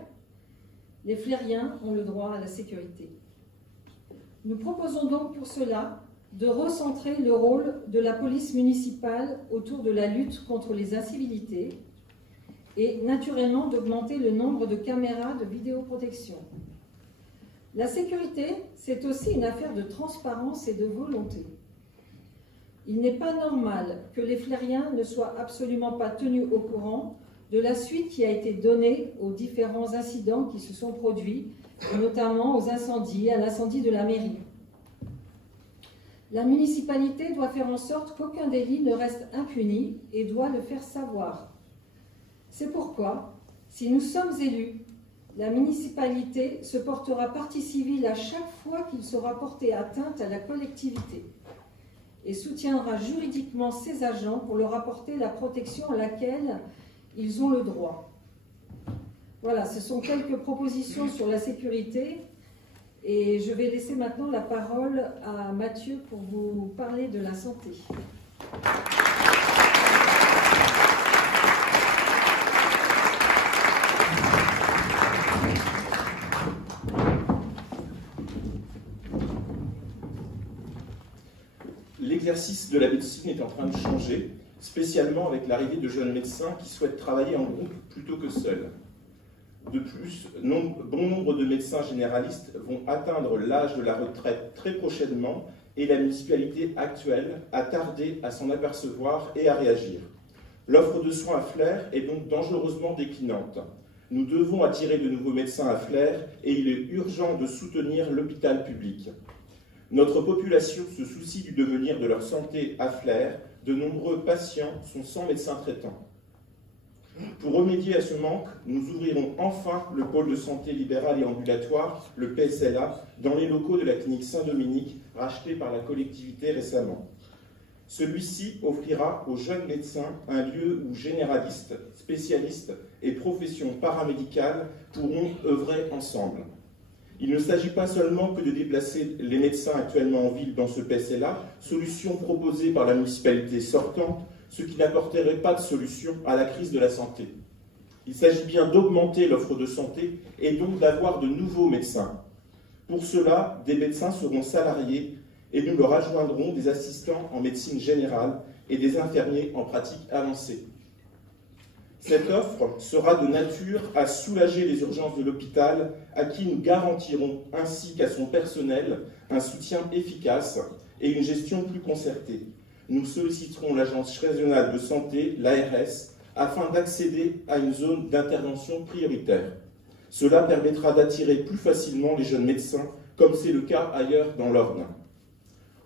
Les Flériens ont le droit à la sécurité. Nous proposons donc pour cela de recentrer le rôle de la police municipale autour de la lutte contre les incivilités et naturellement d'augmenter le nombre de caméras de vidéoprotection. La sécurité, c'est aussi une affaire de transparence et de volonté. Il n'est pas normal que les Flériens ne soient absolument pas tenus au courant de la suite qui a été donnée aux différents incidents qui se sont produits, et notamment aux incendies, à l'incendie de la mairie. La municipalité doit faire en sorte qu'aucun délit ne reste impuni et doit le faire savoir. C'est pourquoi, si nous sommes élus, la municipalité se portera partie civile à chaque fois qu'il sera porté atteinte à la collectivité et soutiendra juridiquement ses agents pour leur apporter la protection à laquelle ils ont le droit. Voilà, ce sont quelques propositions sur la sécurité. Et je vais laisser maintenant la parole à Mathieu pour vous parler de la santé. L'exercice de la médecine est en train de changer, spécialement avec l'arrivée de jeunes médecins qui souhaitent travailler en groupe plutôt que seuls. De plus, bon nombre de médecins généralistes vont atteindre l'âge de la retraite très prochainement et la municipalité actuelle a tardé à s'en apercevoir et à réagir. L'offre de soins à Flers est donc dangereusement déclinante. Nous devons attirer de nouveaux médecins à Flers et il est urgent de soutenir l'hôpital public. Notre population se soucie du devenir de leur santé à Flers. De nombreux patients sont sans médecin traitant. Pour remédier à ce manque, nous ouvrirons enfin le pôle de santé libéral et ambulatoire, le PSLA, dans les locaux de la clinique Saint-Dominique, racheté par la collectivité récemment. Celui-ci offrira aux jeunes médecins un lieu où généralistes, spécialistes et professions paramédicales pourront œuvrer ensemble. Il ne s'agit pas seulement que de déplacer les médecins actuellement en ville dans ce PSLA, solution proposée par la municipalité sortante, ce qui n'apporterait pas de solution à la crise de la santé. Il s'agit bien d'augmenter l'offre de santé et donc d'avoir de nouveaux médecins. Pour cela, des médecins seront salariés et nous leur adjoindrons des assistants en médecine générale et des infirmiers en pratique avancée. Cette offre sera de nature à soulager les urgences de l'hôpital, à qui nous garantirons, ainsi qu'à son personnel, un soutien efficace et une gestion plus concertée. Nous solliciterons l'Agence régionale de santé, l'ARS, afin d'accéder à une zone d'intervention prioritaire. Cela permettra d'attirer plus facilement les jeunes médecins, comme c'est le cas ailleurs dans l'Orne.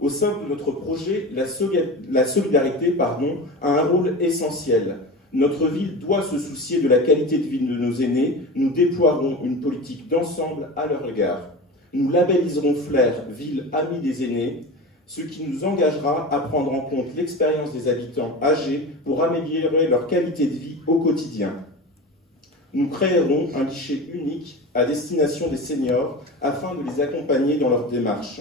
Au sein de notre projet, la solidarité a un rôle essentiel. Notre ville doit se soucier de la qualité de vie de nos aînés. Nous déploierons une politique d'ensemble à leur égard. Nous labelliserons Flers, ville amie des aînés, ce qui nous engagera à prendre en compte l'expérience des habitants âgés pour améliorer leur qualité de vie au quotidien. Nous créerons un guichet unique à destination des seniors afin de les accompagner dans leur démarche.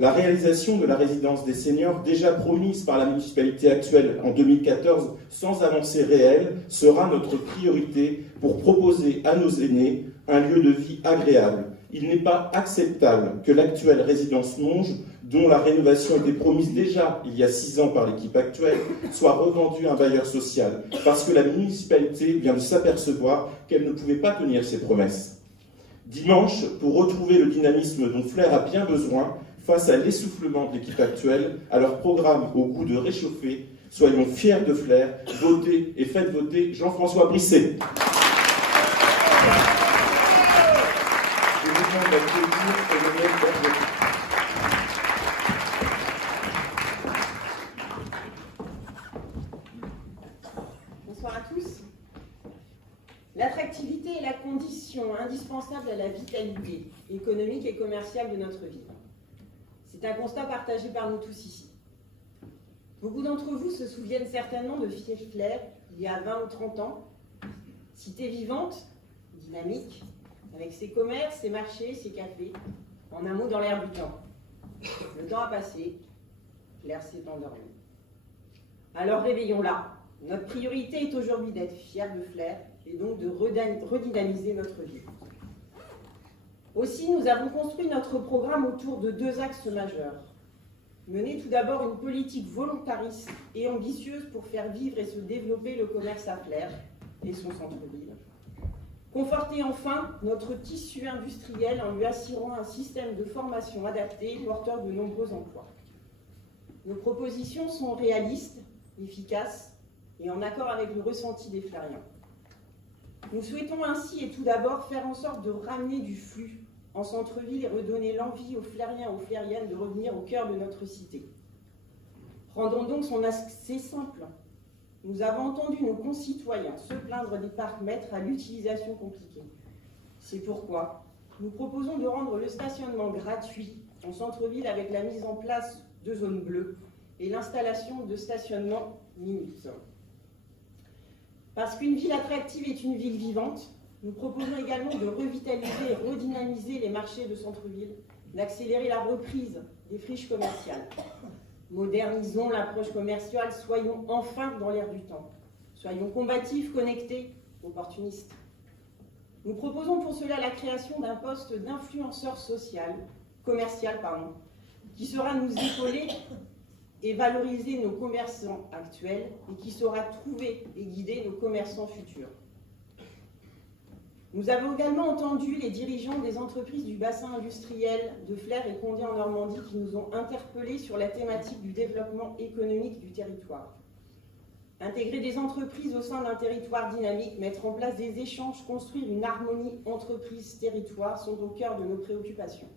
La réalisation de la résidence des seniors, déjà promise par la municipalité actuelle en 2014 sans avancée réelle, sera notre priorité pour proposer à nos aînés un lieu de vie agréable. Il n'est pas acceptable que l'actuelle résidence Monge, dont la rénovation était promise déjà il y a 6 ans par l'équipe actuelle, soit revendue à un bailleur social, parce que la municipalité vient de s'apercevoir qu'elle ne pouvait pas tenir ses promesses. Dimanche, pour retrouver le dynamisme dont Flers a bien besoin, face à l'essoufflement de l'équipe actuelle, à leur programme au goût de réchauffer, soyons fiers de Flers, votez et faites voter Jean-François Brisset. Je vous demande d'applaudir Emmanuel Berger. Bonsoir à tous. L'attractivité est la condition indispensable à la vitalité économique et commerciale de notre ville. C'est un constat partagé par nous tous ici. Beaucoup d'entre vous se souviennent certainement de Flers, il y a 20 ou 30 ans. Cité vivante, dynamique, avec ses commerces, ses marchés, ses cafés, en un mot dans l'air du temps. Le temps a passé, Flers s'est endormi. Alors réveillons-la. Notre priorité est aujourd'hui d'être fiers de Flers et donc de redynamiser notre ville. Aussi, nous avons construit notre programme autour de 2 axes majeurs. Mener tout d'abord une politique volontariste et ambitieuse pour faire vivre et se développer le commerce à Flers, et son centre-ville. Conforter enfin notre tissu industriel en lui assurant un système de formation adapté, porteur de nombreux emplois. Nos propositions sont réalistes, efficaces et en accord avec le ressenti des Flériens. Nous souhaitons ainsi et tout d'abord faire en sorte de ramener du flux en centre-ville et redonner l'envie aux Flériens, aux Flériennes de revenir au cœur de notre cité. Rendons donc son accès simple. Nous avons entendu nos concitoyens se plaindre des parcs-mètres à l'utilisation compliquée. C'est pourquoi nous proposons de rendre le stationnement gratuit en centre-ville avec la mise en place de zones bleues et l'installation de stationnement minutes. Parce qu'une ville attractive est une ville vivante, nous proposons également de revitaliser et redynamiser les marchés de centre-ville, d'accélérer la reprise des friches commerciales. Modernisons l'approche commerciale, soyons enfin dans l'air du temps. Soyons combatifs, connectés, opportunistes. Nous proposons pour cela la création d'un poste d'influenceur commercial, qui saura nous épauler et valoriser nos commerçants actuels et qui saura trouver et guider nos commerçants futurs. Nous avons également entendu les dirigeants des entreprises du bassin industriel de Flers et Condé en Normandie qui nous ont interpellés sur la thématique du développement économique du territoire. Intégrer des entreprises au sein d'un territoire dynamique, mettre en place des échanges, construire une harmonie entreprise-territoire sont au cœur de nos préoccupations.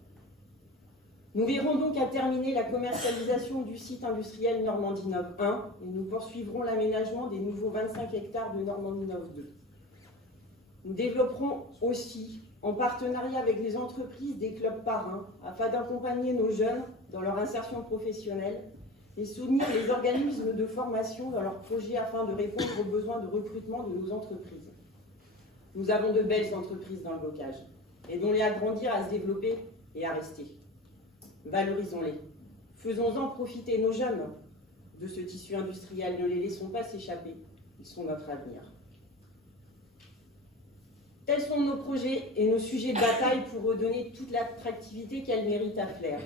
Nous verrons donc à terminer la commercialisation du site industriel Normandie Nov 1 et nous poursuivrons l'aménagement des nouveaux 25 hectares de Normandie Nov 2. Nous développerons aussi, en partenariat avec les entreprises, des clubs parrains afin d'accompagner nos jeunes dans leur insertion professionnelle et soutenir les organismes de formation dans leurs projets afin de répondre aux besoins de recrutement de nos entreprises. Nous avons de belles entreprises dans le bocage. Aidons-les à grandir, à se développer et à rester. Valorisons-les. Faisons-en profiter nos jeunes de ce tissu industriel. Ne les laissons pas s'échapper. Ils sont notre avenir. Tels sont nos projets et nos sujets de bataille pour redonner toute l'attractivité qu'elle mérite à Flers.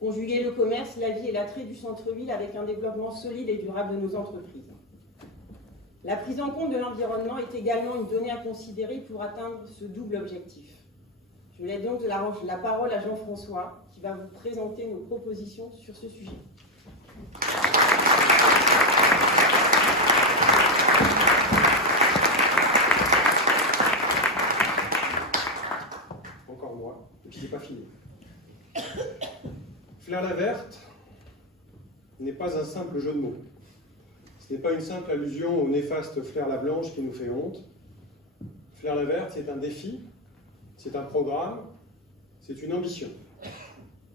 Conjuguer le commerce, la vie et l'attrait du centre-ville avec un développement solide et durable de nos entreprises. La prise en compte de l'environnement est également une donnée à considérer pour atteindre ce double objectif. Je laisse donc la parole à Jean-François qui va vous présenter nos propositions sur ce sujet. Encore moi, et puis c'est pas fini. Flers-la-Verte n'est pas un simple jeu de mots. Ce n'est pas une simple allusion au néfaste Flers-la-Blanche qui nous fait honte. Flers-la-Verte, c'est un défi, c'est un programme, c'est une ambition.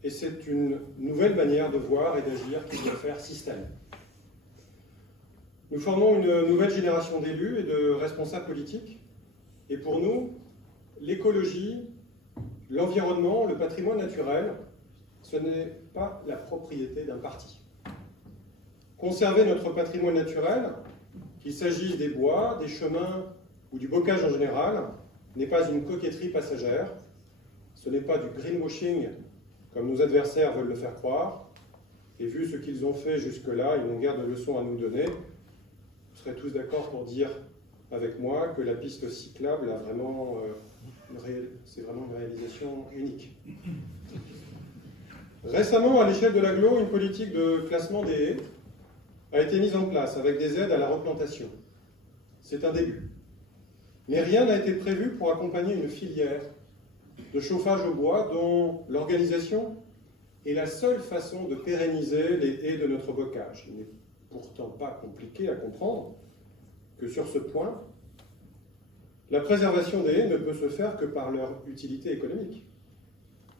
Et c'est une nouvelle manière de voir et d'agir qui doit faire système. Nous formons une nouvelle génération d'élus et de responsables politiques. Et pour nous, l'écologie, l'environnement, le patrimoine naturel, ce n'est pas la propriété d'un parti. Conserver notre patrimoine naturel, qu'il s'agisse des bois, des chemins ou du bocage en général, n'est pas une coquetterie passagère, ce n'est pas du greenwashing comme nos adversaires veulent le faire croire, et vu ce qu'ils ont fait jusque-là, ils n'ont guère de leçons à nous donner. Vous serez tous d'accord pour dire avec moi que la piste cyclable a vraiment, c'est vraiment une réalisation unique. Récemment, à l'échelle de l'agglo, une politique de classement des haies a été mise en place avec des aides à la replantation. C'est un début. Mais rien n'a été prévu pour accompagner une filière de chauffage au bois dont l'organisation est la seule façon de pérenniser les haies de notre bocage. Il n'est pourtant pas compliqué à comprendre que sur ce point, la préservation des haies ne peut se faire que par leur utilité économique.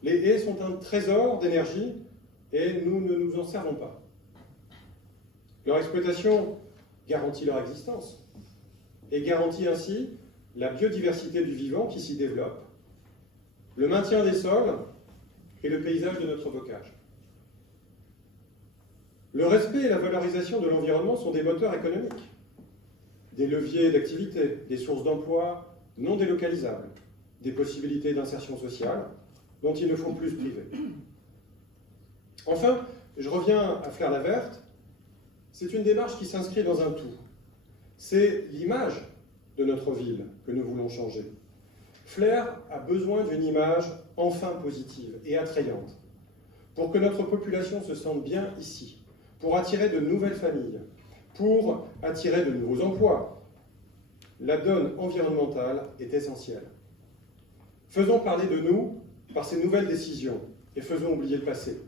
Les haies sont un trésor d'énergie et nous ne nous en servons pas. Leur exploitation garantit leur existence et garantit ainsi la biodiversité du vivant qui s'y développe, le maintien des sols et le paysage de notre bocage. Le respect et la valorisation de l'environnement sont des moteurs économiques, des leviers d'activité, des sources d'emploi non délocalisables, des possibilités d'insertion sociale dont il ne faut plus se priver. Enfin, je reviens à Flers-la-Verte, c'est une démarche qui s'inscrit dans un tout. C'est l'image de notre ville que nous voulons changer. Flers a besoin d'une image enfin positive et attrayante pour que notre population se sente bien ici, pour attirer de nouvelles familles, pour attirer de nouveaux emplois. La donne environnementale est essentielle. Faisons parler de nous par ces nouvelles décisions et faisons oublier le passé.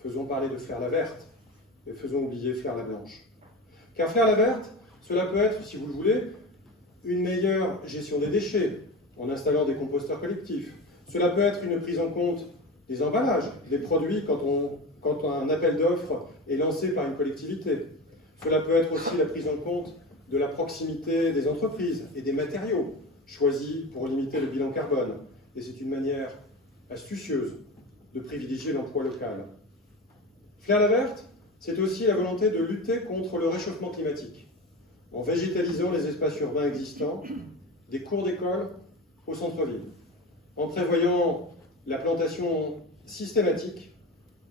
Faisons parler de Flers-la-Verte et faisons oublier Flers-la-Blanche. Car Flers-la-Verte, cela peut être, si vous le voulez, une meilleure gestion des déchets en installant des composteurs collectifs. Cela peut être une prise en compte des emballages, des produits quand un appel d'offres est lancé par une collectivité. Cela peut être aussi la prise en compte de la proximité des entreprises et des matériaux choisis pour limiter le bilan carbone. Et c'est une manière astucieuse de privilégier l'emploi local. Flers-la-Verte, c'est aussi la volonté de lutter contre le réchauffement climatique, en végétalisant les espaces urbains existants, des cours d'école au centre-ville, en prévoyant la plantation systématique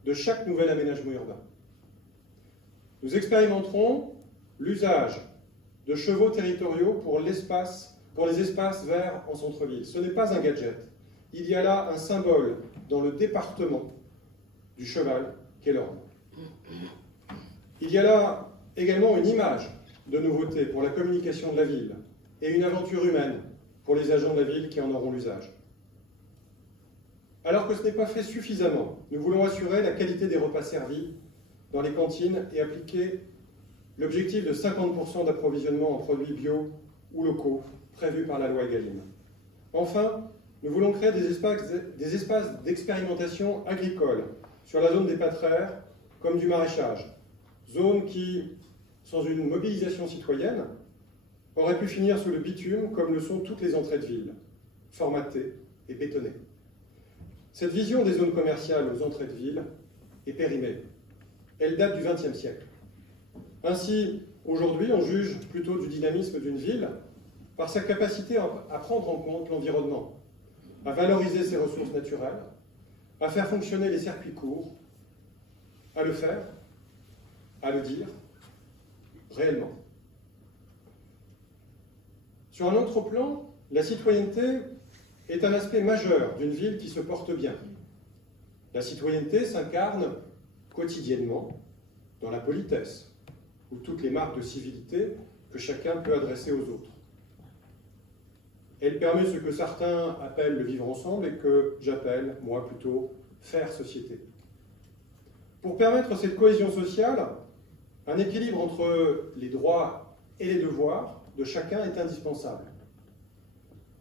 de chaque nouvel aménagement urbain. Nous expérimenterons l'usage de chevaux territoriaux pour les espaces verts en centre-ville. Ce n'est pas un gadget. Il y a là un symbole dans le département du cheval qu'est l'Orne. Il y a là également une image de nouveauté pour la communication de la ville et une aventure humaine pour les agents de la ville qui en auront l'usage. Alors que ce n'est pas fait suffisamment, nous voulons assurer la qualité des repas servis dans les cantines et appliquer l'objectif de 50% d'approvisionnement en produits bio ou locaux prévu par la loi Egalim. Enfin, nous voulons créer des espaces d'expérimentation agricole sur la zone des pâteraires comme du maraîchage, zone qui, sans une mobilisation citoyenne, aurait pu finir sous le bitume comme le sont toutes les entrées de ville, formatées et bétonnées. Cette vision des zones commerciales aux entrées de ville est périmée. Elle date du XXe siècle. Ainsi, aujourd'hui, on juge plutôt du dynamisme d'une ville par sa capacité à prendre en compte l'environnement, à valoriser ses ressources naturelles, à faire fonctionner les circuits courts, à le faire, à le dire, réellement. Sur un autre plan, la citoyenneté est un aspect majeur d'une ville qui se porte bien. La citoyenneté s'incarne quotidiennement dans la politesse, ou toutes les marques de civilité que chacun peut adresser aux autres. Elle permet ce que certains appellent le vivre ensemble et que j'appelle, moi plutôt, faire société. Pour permettre cette cohésion sociale, un équilibre entre les droits et les devoirs de chacun est indispensable.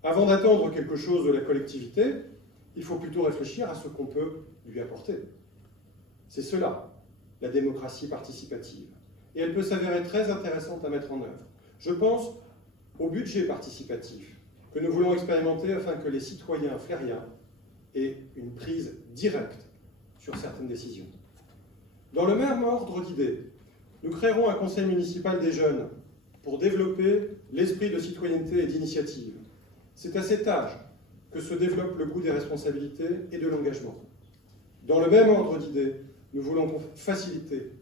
Avant d'attendre quelque chose de la collectivité, il faut plutôt réfléchir à ce qu'on peut lui apporter. C'est cela, la démocratie participative. Et elle peut s'avérer très intéressante à mettre en œuvre. Je pense au budget participatif que nous voulons expérimenter afin que les citoyens flériens aient une prise directe sur certaines décisions. Dans le même ordre d'idées, nous créerons un conseil municipal des jeunes pour développer l'esprit de citoyenneté et d'initiative. C'est à cet âge que se développe le goût des responsabilités et de l'engagement. Dans le même ordre d'idées, nous voulons faciliter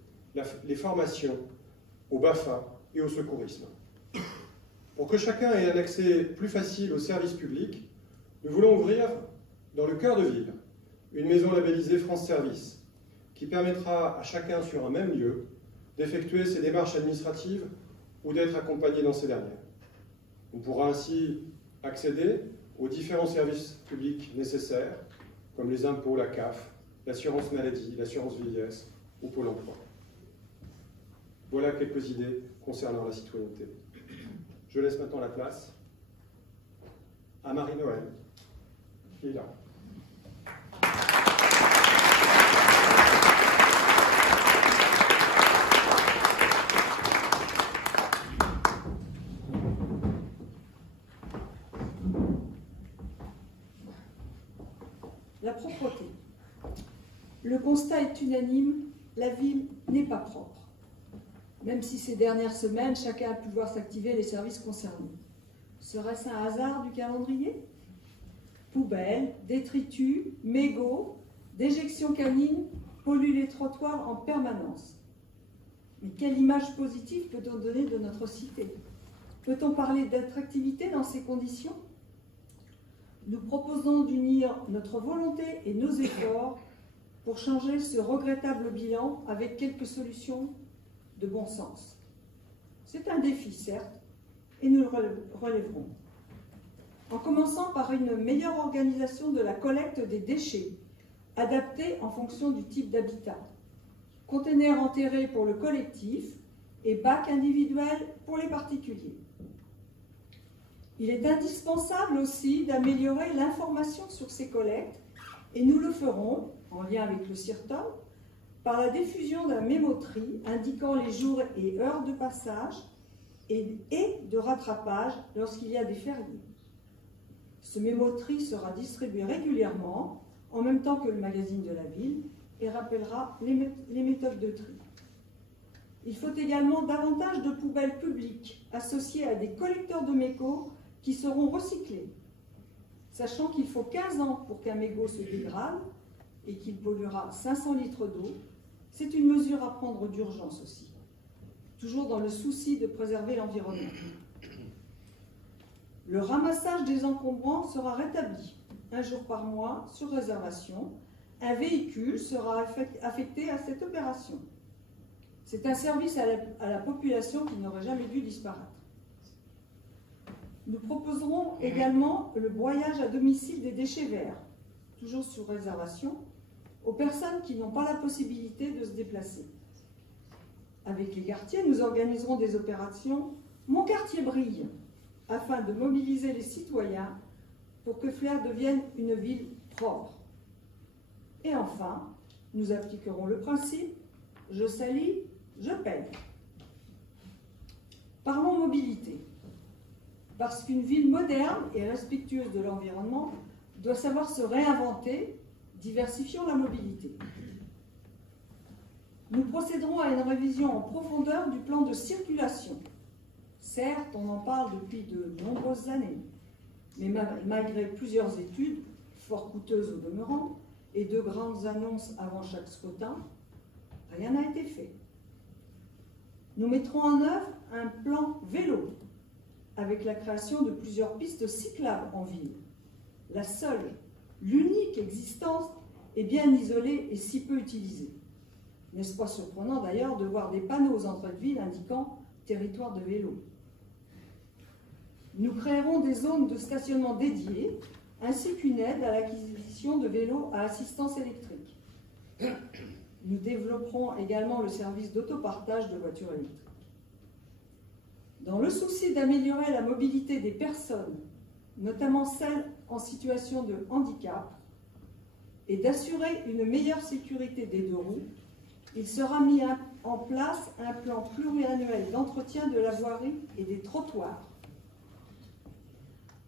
les formations au BAFA et au secourisme. Pour que chacun ait un accès plus facile aux services publics, nous voulons ouvrir dans le cœur de ville une maison labellisée France Service qui permettra à chacun sur un même lieu d'effectuer ses démarches administratives ou d'être accompagné dans ces dernières. On pourra ainsi accéder aux différents services publics nécessaires, comme les impôts, la CAF, l'assurance maladie, l'assurance vieillesse ou Pôle emploi. Voilà quelques idées concernant la citoyenneté. Je laisse maintenant la place à Marie-Noël, qui est là. La propreté. Le constat est unanime, la ville n'est pas propre. Même si ces dernières semaines, chacun a pu voir s'activer les services concernés. Serait-ce un hasard du calendrier? Poubelles, détritus, mégots, déjections canines polluent les trottoirs en permanence. Mais quelle image positive peut-on donner de notre cité? Peut-on parler d'attractivité dans ces conditions? Nous proposons d'unir notre volonté et nos efforts pour changer ce regrettable bilan avec quelques solutions de bon sens. C'est un défi, certes, et nous le relèverons. En commençant par une meilleure organisation de la collecte des déchets, adaptée en fonction du type d'habitat. Conteneurs enterrés pour le collectif et bacs individuels pour les particuliers. Il est indispensable aussi d'améliorer l'information sur ces collectes et nous le ferons, en lien avec le CIRTOM, par la diffusion d'un mémotrie indiquant les jours et heures de passage et de rattrapage lorsqu'il y a des fériés. Ce mémotrie sera distribué régulièrement, en même temps que le magazine de la ville, et rappellera les méthodes de tri. Il faut également davantage de poubelles publiques associées à des collecteurs de mégots qui seront recyclés, sachant qu'il faut 15 ans pour qu'un mégot se dégrade et qu'il polluera 500 litres d'eau. C'est une mesure à prendre d'urgence aussi, toujours dans le souci de préserver l'environnement. Le ramassage des encombrants sera rétabli, 1 jour par mois, sur réservation. Un véhicule sera affecté à cette opération. C'est un service à la population qui n'aurait jamais dû disparaître. Nous proposerons également le broyage à domicile des déchets verts, toujours sur réservation, aux personnes qui n'ont pas la possibilité de se déplacer. Avec les quartiers, nous organiserons des opérations « Mon quartier brille » afin de mobiliser les citoyens pour que Flers devienne une ville propre. Et enfin, nous appliquerons le principe « Je salis, je paye ». Parlons mobilité. Parce qu'une ville moderne et respectueuse de l'environnement doit savoir se réinventer, diversifions la mobilité. Nous procéderons à une révision en profondeur du plan de circulation. Certes, on en parle depuis de nombreuses années, mais malgré plusieurs études, fort coûteuses au demeurant, et de grandes annonces avant chaque scrutin, rien n'a été fait. Nous mettrons en œuvre un plan vélo, avec la création de plusieurs pistes cyclables en ville. La seule, l'unique existence est bien isolée et si peu utilisée. N'est-ce pas surprenant d'ailleurs de voir des panneaux aux entrées de ville indiquant « territoire de vélo ». Nous créerons des zones de stationnement dédiées, ainsi qu'une aide à l'acquisition de vélos à assistance électrique. Nous développerons également le service d'autopartage de voitures électriques. Dans le souci d'améliorer la mobilité des personnes, notamment celles en situation de handicap, et d'assurer une meilleure sécurité des deux roues, il sera mis en place un plan pluriannuel d'entretien de la voirie et des trottoirs.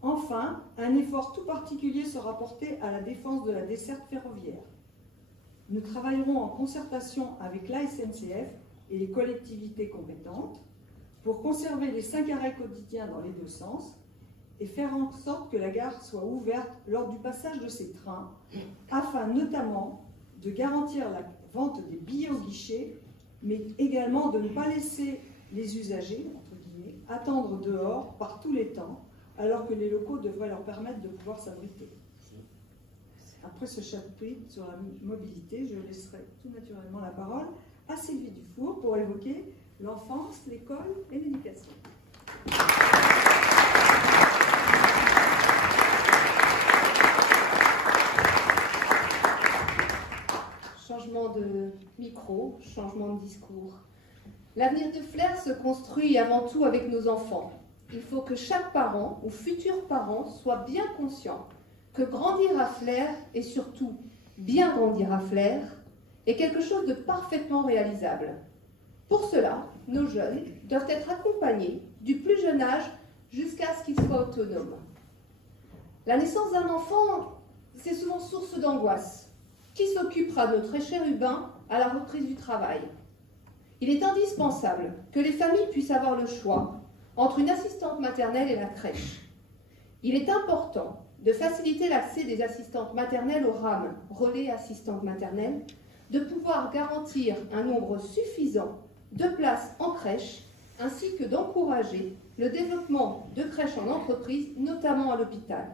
Enfin, un effort tout particulier sera porté à la défense de la desserte ferroviaire. Nous travaillerons en concertation avec la SNCF et les collectivités compétentes pour conserver les 5 arrêts quotidiens dans les deux sens et faire en sorte que la gare soit ouverte lors du passage de ces trains, afin notamment de garantir la vente des billets au guichet, mais également de ne pas laisser les usagers, entre guillemets, attendre dehors par tous les temps, alors que les locaux devraient leur permettre de pouvoir s'abriter. Après ce chapitre sur la mobilité, je laisserai tout naturellement la parole à Sylvie Dufour pour évoquer l'enfance, l'école et l'éducation. Changement de micro, changement de discours. L'avenir de Flers se construit avant tout avec nos enfants. Il faut que chaque parent ou futur parent soit bien conscient que grandir à Flers et surtout bien grandir à Flers est quelque chose de parfaitement réalisable. Pour cela, nos jeunes doivent être accompagnés du plus jeune âge jusqu'à ce qu'ils soient autonomes. La naissance d'un enfant, c'est souvent source d'angoisse. Qui s'occupera de notre chérubin à la reprise du travail? Il est indispensable que les familles puissent avoir le choix entre une assistante maternelle et la crèche. Il est important de faciliter l'accès des assistantes maternelles au RAM, relais assistantes maternelles, de pouvoir garantir un nombre suffisant de places en crèche, ainsi que d'encourager le développement de crèches en entreprise, notamment à l'hôpital.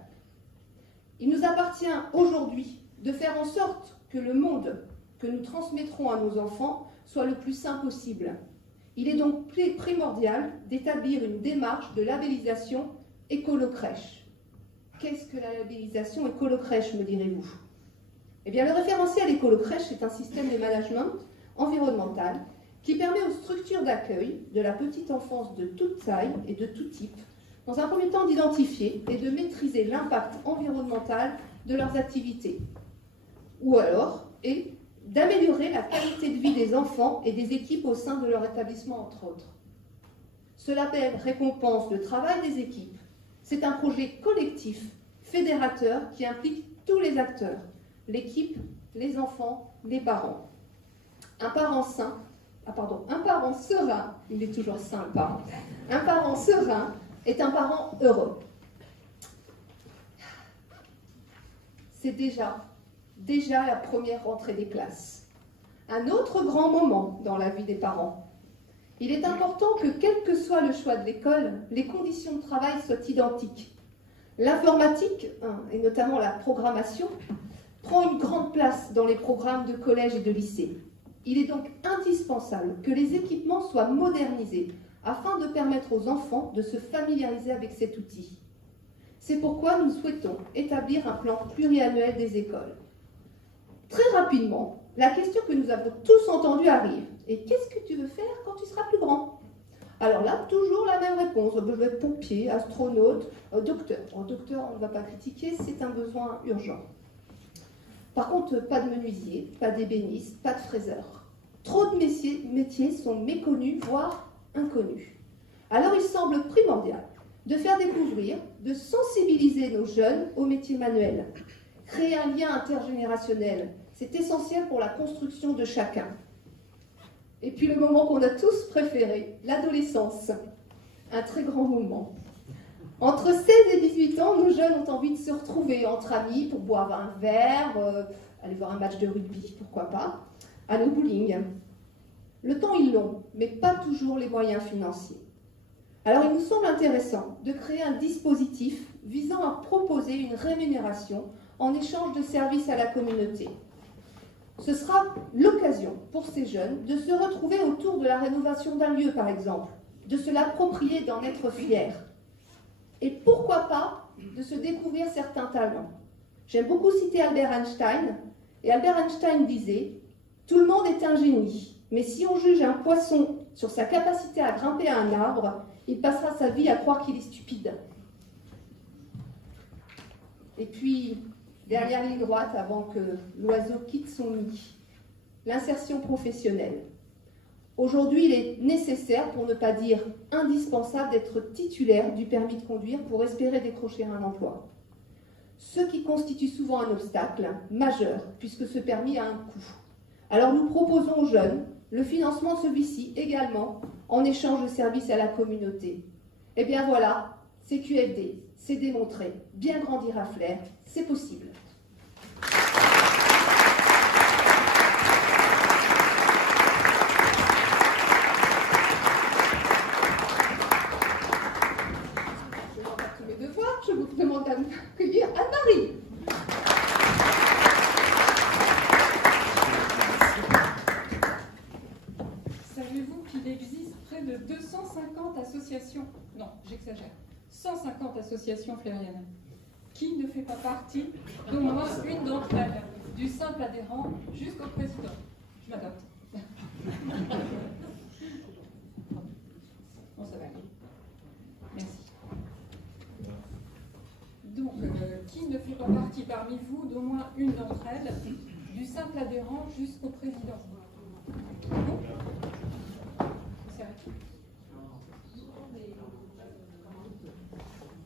Il nous appartient aujourd'hui de faire en sorte que le monde que nous transmettrons à nos enfants soit le plus sain possible. Il est donc primordial d'établir une démarche de labellisation écolo-crèche. Qu'est-ce que la labellisation écolo-crèche, me direz-vous? Eh bien, le référentiel écolo-crèche est un système de management environnemental qui permet aux structures d'accueil de la petite enfance de toute taille et de tout type, dans un premier temps d'identifier et de maîtriser l'impact environnemental de leurs activités, ou alors, et d'améliorer la qualité de vie des enfants et des équipes au sein de leur établissement, entre autres. Ce label récompense le travail des équipes. C'est un projet collectif, fédérateur, qui implique tous les acteurs, l'équipe, les enfants, les parents. Un parent serein, il est toujours sain le parent. Un parent serein est un parent heureux. C'est déjà la première rentrée des classes. Un autre grand moment dans la vie des parents. Il est important que, quel que soit le choix de l'école, les conditions de travail soient identiques. L'informatique, et notamment la programmation, prend une grande place dans les programmes de collège et de lycée. Il est donc indispensable que les équipements soient modernisés afin de permettre aux enfants de se familiariser avec cet outil. C'est pourquoi nous souhaitons établir un plan pluriannuel des écoles. Très rapidement, la question que nous avons tous entendue arrive. Et qu'est-ce que tu veux faire quand tu seras plus grand? Alors là, toujours la même réponse. Je veux être pompier, astronaute, docteur. Docteur, on ne va pas critiquer, c'est un besoin urgent. Par contre, pas de menuisier, pas d'ébéniste, pas de fraiseur. Trop de métiers sont méconnus, voire inconnus. Alors il semble primordial de faire découvrir, de sensibiliser nos jeunes aux métiers manuels. Créer un lien intergénérationnel, c'est essentiel pour la construction de chacun. Et puis le moment qu'on a tous préféré, l'adolescence. Un très grand moment. Entre 16 et 18 ans, nos jeunes ont envie de se retrouver entre amis pour boire un verre, aller voir un match de rugby, pourquoi pas, aller au bowling. Le temps est long, mais pas toujours les moyens financiers. Alors il nous semble intéressant de créer un dispositif visant à proposer une rémunération en échange de services à la communauté. Ce sera l'occasion pour ces jeunes de se retrouver autour de la rénovation d'un lieu, par exemple, de se l'approprier, d'en être fiers. Et pourquoi pas de se découvrir certains talents. J'aime beaucoup citer Albert Einstein, et Albert Einstein disait « Tout le monde est un génie, mais si on juge un poisson sur sa capacité à grimper à un arbre, il passera sa vie à croire qu'il est stupide. » Et puis, dernière ligne droite avant que l'oiseau quitte son nid, l'insertion professionnelle. Aujourd'hui, il est nécessaire, pour ne pas dire indispensable, d'être titulaire du permis de conduire pour espérer décrocher un emploi. Ce qui constitue souvent un obstacle majeur, puisque ce permis a un coût. Alors nous proposons aux jeunes le financement de celui-ci également en échange de services à la communauté. Eh bien voilà, c'est QFD, c'est démontré. Bien grandir à Flers, c'est possible. Je vous demande d'accueillir Anne-Marie. Savez-vous qu'il existe près de 250 associations, non, j'exagère, 150 associations flériennes, qui ne fait pas partie d'au moins une d'entre elles, du simple adhérent jusqu'au président? Je m'adapte. Bon, ça va aller. Merci. Donc, qui ne fait pas partie parmi vous d'au moins une d'entre elles, du simple adhérent jusqu'au président?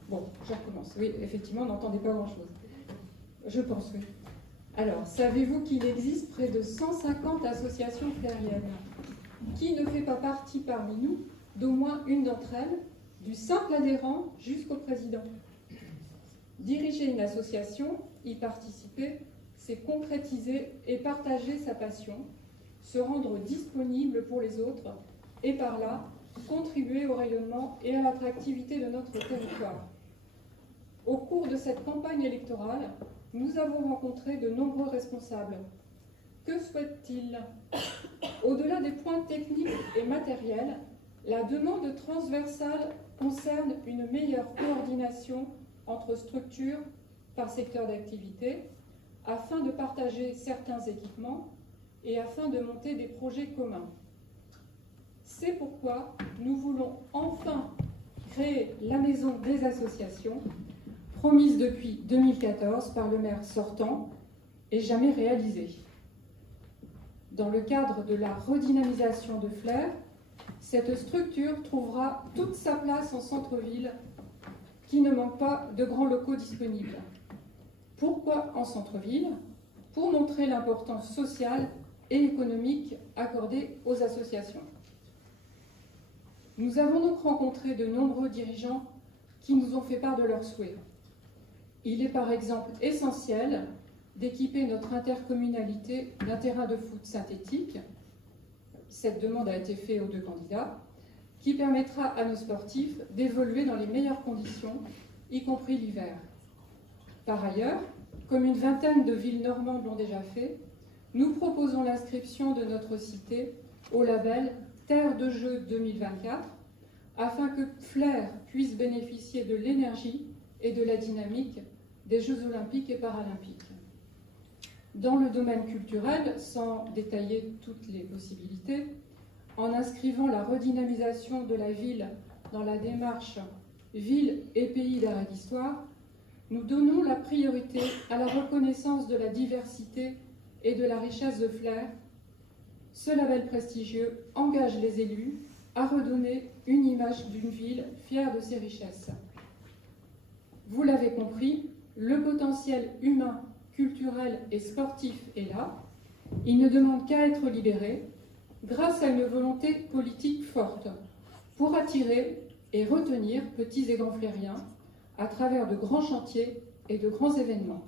Bon, je recommence. Oui, effectivement, on n'entendait pas grand-chose. Je pense, oui. Alors, savez-vous qu'il existe près de 150 associations flériennes? Qui ne fait pas partie parmi nous d'au moins une d'entre elles, du simple adhérent jusqu'au président? Diriger une association, y participer, c'est concrétiser et partager sa passion, se rendre disponible pour les autres et par là contribuer au rayonnement et à l'attractivité de notre territoire. Au cours de cette campagne électorale, nous avons rencontré de nombreux responsables. Que souhaitent-ils? Au-delà des points techniques et matériels, la demande transversale concerne une meilleure coordination entre structures par secteur d'activité, afin de partager certains équipements et afin de monter des projets communs. C'est pourquoi nous voulons enfin créer la maison des associations, promise depuis 2014 par le maire sortant et jamais réalisée. Dans le cadre de la redynamisation de Flers, cette structure trouvera toute sa place en centre-ville, qui ne manque pas de grands locaux disponibles. Pourquoi en centre-ville? Pour montrer l'importance sociale et économique accordée aux associations. Nous avons donc rencontré de nombreux dirigeants qui nous ont fait part de leurs souhaits. Il est par exemple essentiel d'équiper notre intercommunalité d'un terrain de foot synthétique. Cette demande a été faite aux 2 candidats, qui permettra à nos sportifs d'évoluer dans les meilleures conditions, y compris l'hiver. Par ailleurs, comme une vingtaine de villes normandes l'ont déjà fait, nous proposons l'inscription de notre cité au label Terre de Jeux 2024, afin que Flers puisse bénéficier de l'énergie et de la dynamique des Jeux olympiques et paralympiques. Dans le domaine culturel, sans détailler toutes les possibilités, en inscrivant la redynamisation de la ville dans la démarche Ville et pays d'art et d'histoire, nous donnons la priorité à la reconnaissance de la diversité et de la richesse de Flers. Ce label prestigieux engage les élus à redonner une image d'une ville fière de ses richesses. Vous l'avez compris, le potentiel humain, culturel et sportif est là. Il ne demande qu'à être libéré grâce à une volonté politique forte pour attirer et retenir petits et grands flériens à travers de grands chantiers et de grands événements.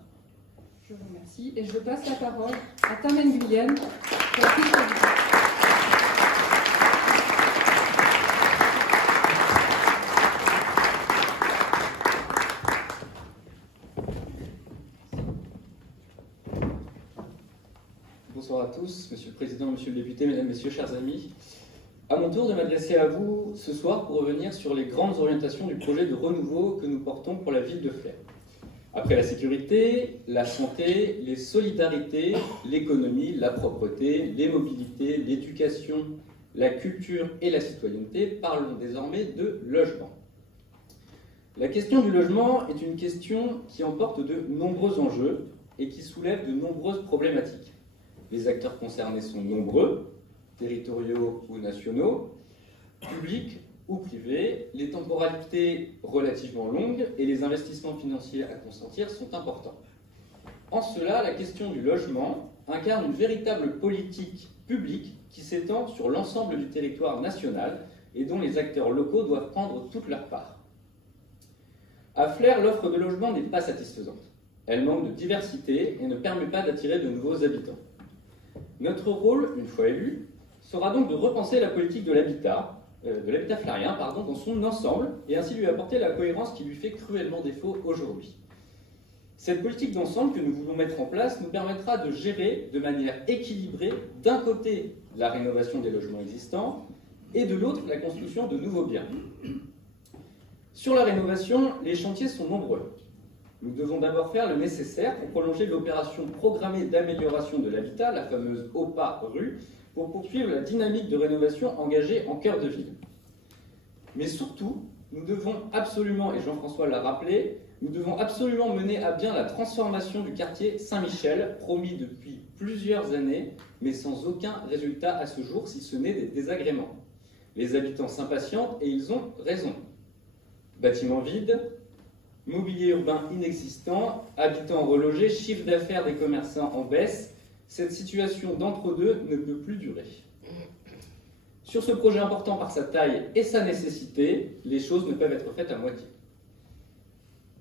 Je vous remercie et je passe la parole à Tamen Guyenne pour la question. Bonsoir à tous, Monsieur le Président, Monsieur le Député, Mesdames, Messieurs, chers amis. À mon tour de m'adresser à vous ce soir pour revenir sur les grandes orientations du projet de renouveau que nous portons pour la ville de Flers. Après la sécurité, la santé, les solidarités, l'économie, la propreté, les mobilités, l'éducation, la culture et la citoyenneté, parlons désormais de logement. La question du logement est une question qui emporte de nombreux enjeux et qui soulève de nombreuses problématiques. Les acteurs concernés sont nombreux, territoriaux ou nationaux, publics ou privés, les temporalités relativement longues et les investissements financiers à consentir sont importants. En cela, la question du logement incarne une véritable politique publique qui s'étend sur l'ensemble du territoire national et dont les acteurs locaux doivent prendre toute leur part. À Flers, l'offre de logement n'est pas satisfaisante. Elle manque de diversité et ne permet pas d'attirer de nouveaux habitants. Notre rôle, une fois élu, sera donc de repenser la politique de l'habitat flérien, dans son ensemble, et ainsi lui apporter la cohérence qui lui fait cruellement défaut aujourd'hui. Cette politique d'ensemble que nous voulons mettre en place nous permettra de gérer de manière équilibrée, d'un côté, la rénovation des logements existants, et de l'autre, la construction de nouveaux biens. Sur la rénovation, les chantiers sont nombreux. Nous devons d'abord faire le nécessaire pour prolonger l'opération programmée d'amélioration de l'habitat, la fameuse OPA-RU, pour poursuivre la dynamique de rénovation engagée en cœur de ville. Mais surtout, nous devons absolument, et Jean-François l'a rappelé, nous devons absolument mener à bien la transformation du quartier Saint-Michel, promis depuis plusieurs années, mais sans aucun résultat à ce jour, si ce n'est des désagréments. Les habitants s'impatientent et ils ont raison. Bâtiments vides, mobilier urbain inexistant, habitants relogés, chiffre d'affaires des commerçants en baisse, cette situation d'entre-deux ne peut plus durer. Sur ce projet important par sa taille et sa nécessité, les choses ne peuvent être faites à moitié.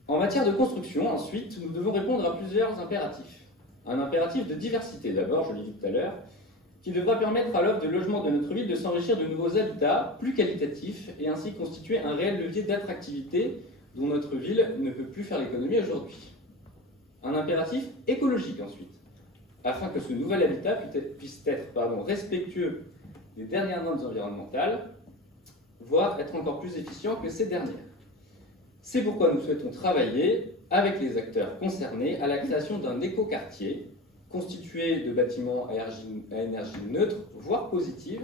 En matière de construction, ensuite, nous devons répondre à plusieurs impératifs. Un impératif de diversité, d'abord, je l'ai dit tout à l'heure. qui devra permettre à l'offre de logement de notre ville de s'enrichir de nouveaux habitats plus qualitatifs et ainsi constituer un réel levier d'attractivité dont notre ville ne peut plus faire l'économie aujourd'hui. Un impératif écologique ensuite, afin que ce nouvel habitat puisse être respectueux des dernières normes environnementales, voire être encore plus efficient que ces dernières. C'est pourquoi nous souhaitons travailler avec les acteurs concernés à la création d'un écoquartier constitué de bâtiments à énergie neutre, voire positive,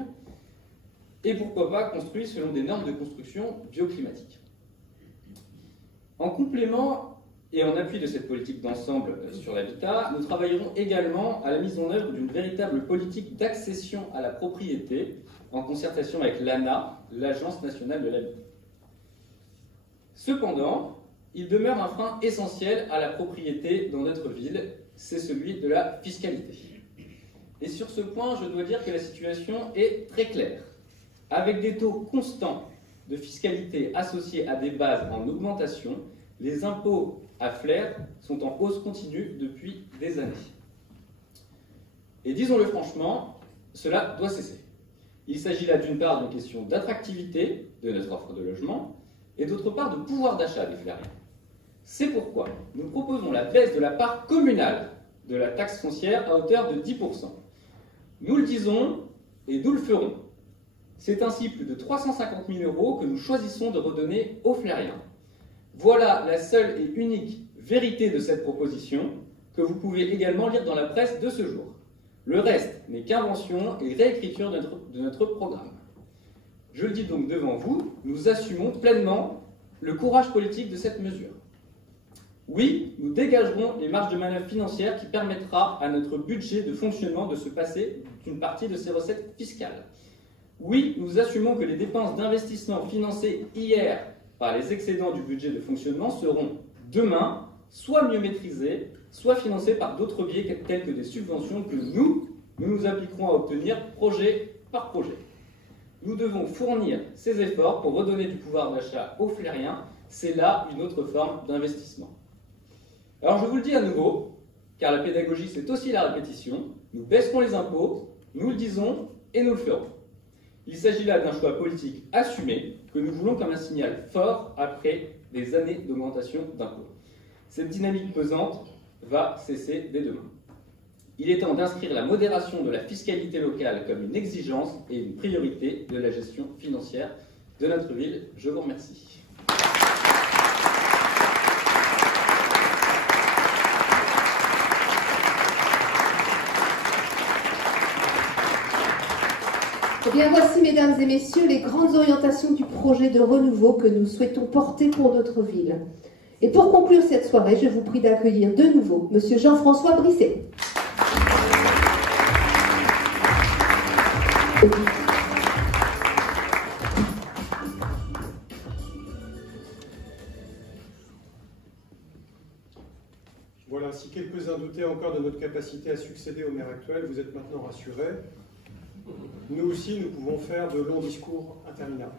et pourquoi pas construit selon des normes de construction bioclimatiques. En complément et en appui de cette politique d'ensemble sur l'habitat, nous travaillerons également à la mise en œuvre d'une véritable politique d'accession à la propriété en concertation avec l'ANA, l'Agence nationale de l'habitat. Cependant, il demeure un frein essentiel à la propriété dans notre ville, c'est celui de la fiscalité. Et sur ce point, je dois dire que la situation est très claire. Avec des taux constants de fiscalité associés à des bases en augmentation, les impôts à flair sont en hausse continue depuis des années. Et disons-le franchement, cela doit cesser. Il s'agit là d'une part d'une question d'attractivité de notre offre de logement et d'autre part de pouvoir d'achat des Flériens. C'est pourquoi nous proposons la baisse de la part communale de la taxe foncière à hauteur de 10%. Nous le disons et nous le ferons. C'est ainsi plus de 350 000 € que nous choisissons de redonner aux Flériens. Voilà la seule et unique vérité de cette proposition que vous pouvez également lire dans la presse de ce jour. Le reste n'est qu'invention et réécriture de notre programme. Je le dis donc devant vous, nous assumons pleinement le courage politique de cette mesure. Oui, nous dégagerons les marges de manœuvre financières qui permettra à notre budget de fonctionnement de se passer d'une partie de ses recettes fiscales. Oui, nous assumons que les dépenses d'investissement financées hier par les excédents du budget de fonctionnement seront demain soit mieux maîtrisées, soit financées par d'autres biais tels que des subventions que nous appliquerons à obtenir projet par projet. Nous devons fournir ces efforts pour redonner du pouvoir d'achat aux Flériens. C'est là une autre forme d'investissement. Alors je vous le dis à nouveau, car la pédagogie c'est aussi la répétition, nous baisserons les impôts, nous le disons et nous le ferons. Il s'agit là d'un choix politique assumé que nous voulons comme un signal fort après des années d'augmentation d'impôts. Cette dynamique pesante va cesser dès demain. Il est temps d'inscrire la modération de la fiscalité locale comme une exigence et une priorité de la gestion financière de notre ville. Je vous remercie. Eh bien, voici, mesdames et messieurs, les grandes orientations du projet de renouveau que nous souhaitons porter pour notre ville. Et pour conclure cette soirée, je vous prie d'accueillir de nouveau Monsieur Jean-François Brisset. Voilà, si quelques-uns doutaient encore de notre capacité à succéder au maire actuel, vous êtes maintenant rassurés. Nous aussi, nous pouvons faire de longs discours interminables.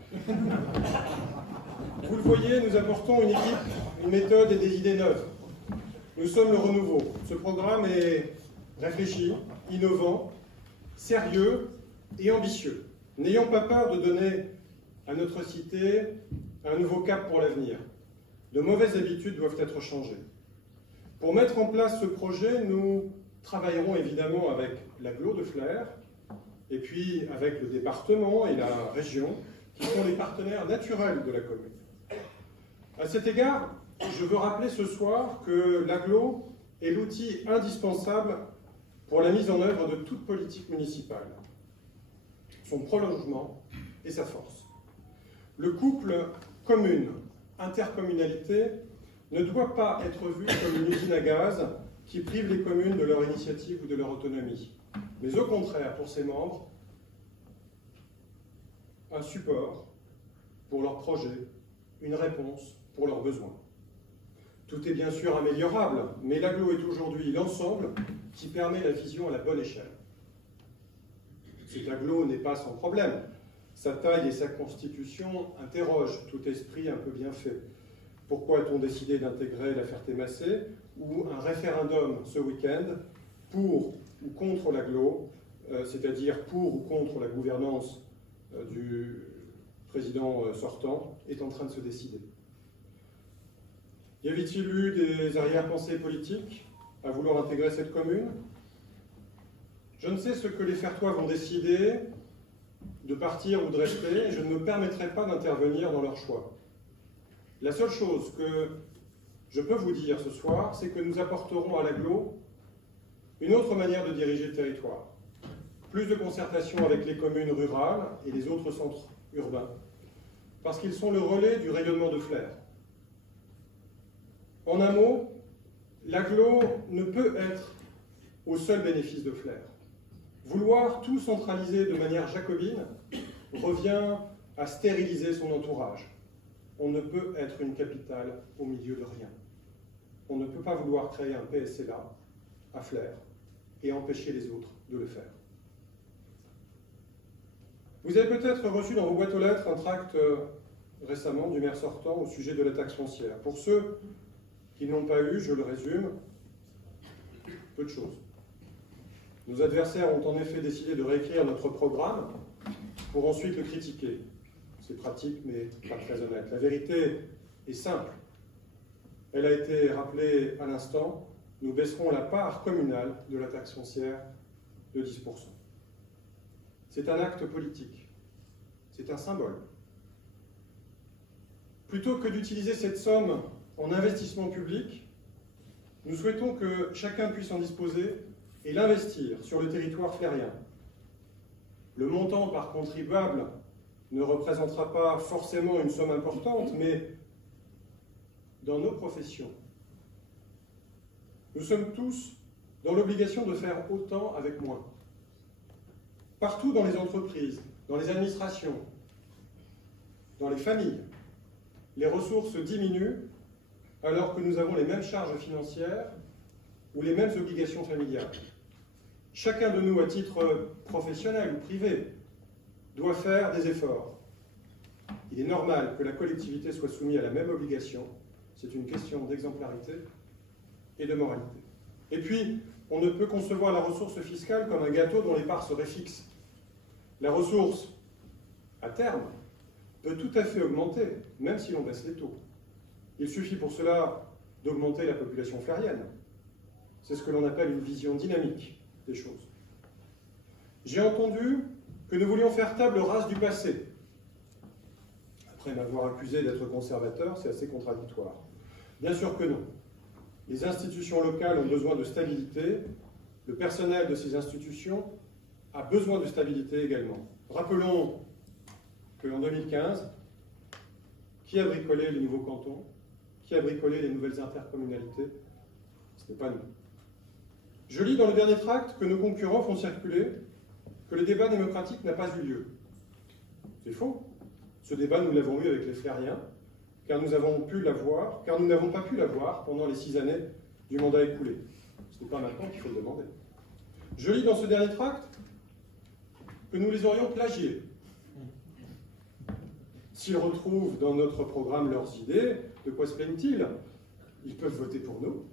Vous le voyez, nous apportons une équipe, une méthode et des idées neuves. Nous sommes le renouveau. Ce programme est réfléchi, innovant, sérieux et ambitieux. N'ayons pas peur de donner à notre cité un nouveau cap pour l'avenir. De mauvaises habitudes doivent être changées. Pour mettre en place ce projet, nous travaillerons évidemment avec l'agglo de Flers, et puis avec le département et la région, qui sont les partenaires naturels de la commune. À cet égard, je veux rappeler ce soir que l'agglo est l'outil indispensable pour la mise en œuvre de toute politique municipale, son prolongement et sa force. Le couple commune-intercommunalité ne doit pas être vu comme une usine à gaz qui prive les communes de leur initiative ou de leur autonomie, mais au contraire, pour ses membres, un support pour leurs projets, une réponse pour leurs besoins. Tout est bien sûr améliorable, mais l'agglo est aujourd'hui l'ensemble qui permet la vision à la bonne échelle. Cet agglo n'est pas sans problème. Sa taille et sa constitution interrogent tout esprit un peu bien fait. Pourquoi a-t-on décidé d'intégrer la Ferté-Macé ou un référendum ce week-end pour ou contre l'agglo c'est-à-dire pour ou contre la gouvernance du président sortant, est en train de se décider. Y avait-il eu des arrière-pensées politiques à vouloir intégrer cette commune? Je ne sais ce que les Fertois vont décider de partir ou de rester, et je ne me permettrai pas d'intervenir dans leur choix. La seule chose que je peux vous dire ce soir, c'est que nous apporterons à l'Agglo une autre manière de diriger le territoire. Plus de concertation avec les communes rurales et les autres centres urbains, parce qu'ils sont le relais du rayonnement de Flers. En un mot, l'Agglo ne peut être au seul bénéfice de Flers. Vouloir tout centraliser de manière jacobine revient à stériliser son entourage. On ne peut être une capitale au milieu de rien. On ne peut pas vouloir créer un PSLA à Flers et empêcher les autres de le faire. Vous avez peut-être reçu dans vos boîtes aux lettres un tract récemment du maire sortant au sujet de la taxe foncière. Pour ceux qui ne l'ont pas eu, je le résume, peu de choses. Nos adversaires ont en effet décidé de réécrire notre programme pour ensuite le critiquer. C'est pratique, mais pas très honnête. La vérité est simple. Elle a été rappelée à l'instant. Nous baisserons la part communale de la taxe foncière de 10%. C'est un acte politique. C'est un symbole. Plutôt que d'utiliser cette somme en investissement public, nous souhaitons que chacun puisse en disposer et l'investir sur le territoire flérien. Le montant par contribuable ne représentera pas forcément une somme importante, mais dans nos professions, nous sommes tous dans l'obligation de faire autant avec moins. Partout dans les entreprises, dans les administrations, dans les familles, les ressources diminuent alors que nous avons les mêmes charges financières ou les mêmes obligations familiales. Chacun de nous, à titre professionnel ou privé, doit faire des efforts. Il est normal que la collectivité soit soumise à la même obligation. C'est une question d'exemplarité et de moralité. Et puis, on ne peut concevoir la ressource fiscale comme un gâteau dont les parts seraient fixes. La ressource, à terme, peut tout à fait augmenter, même si l'on baisse les taux. Il suffit pour cela d'augmenter la population flérienne. C'est ce que l'on appelle une vision dynamique des choses. J'ai entendu que nous voulions faire table rase du passé. Après m'avoir accusé d'être conservateur, c'est assez contradictoire. Bien sûr que non. Les institutions locales ont besoin de stabilité. Le personnel de ces institutions a besoin de stabilité également. Rappelons qu'en 2015, qui a bricolé les nouveaux cantons? Qui a bricolé les nouvelles intercommunalités? Ce n'est pas nous. Je lis dans le dernier tract que nos concurrents font circuler que le débat démocratique n'a pas eu lieu. C'est faux. Ce débat, nous l'avons eu avec les Flériens, car nous n'avons pas pu l'avoir pendant les 6 années du mandat écoulé. Ce n'est pas maintenant qu'il faut le demander. Je lis dans ce dernier tract que nous les aurions plagiés. S'ils retrouvent dans notre programme leurs idées, de quoi se plaignent-ils? Ils peuvent voter pour nous.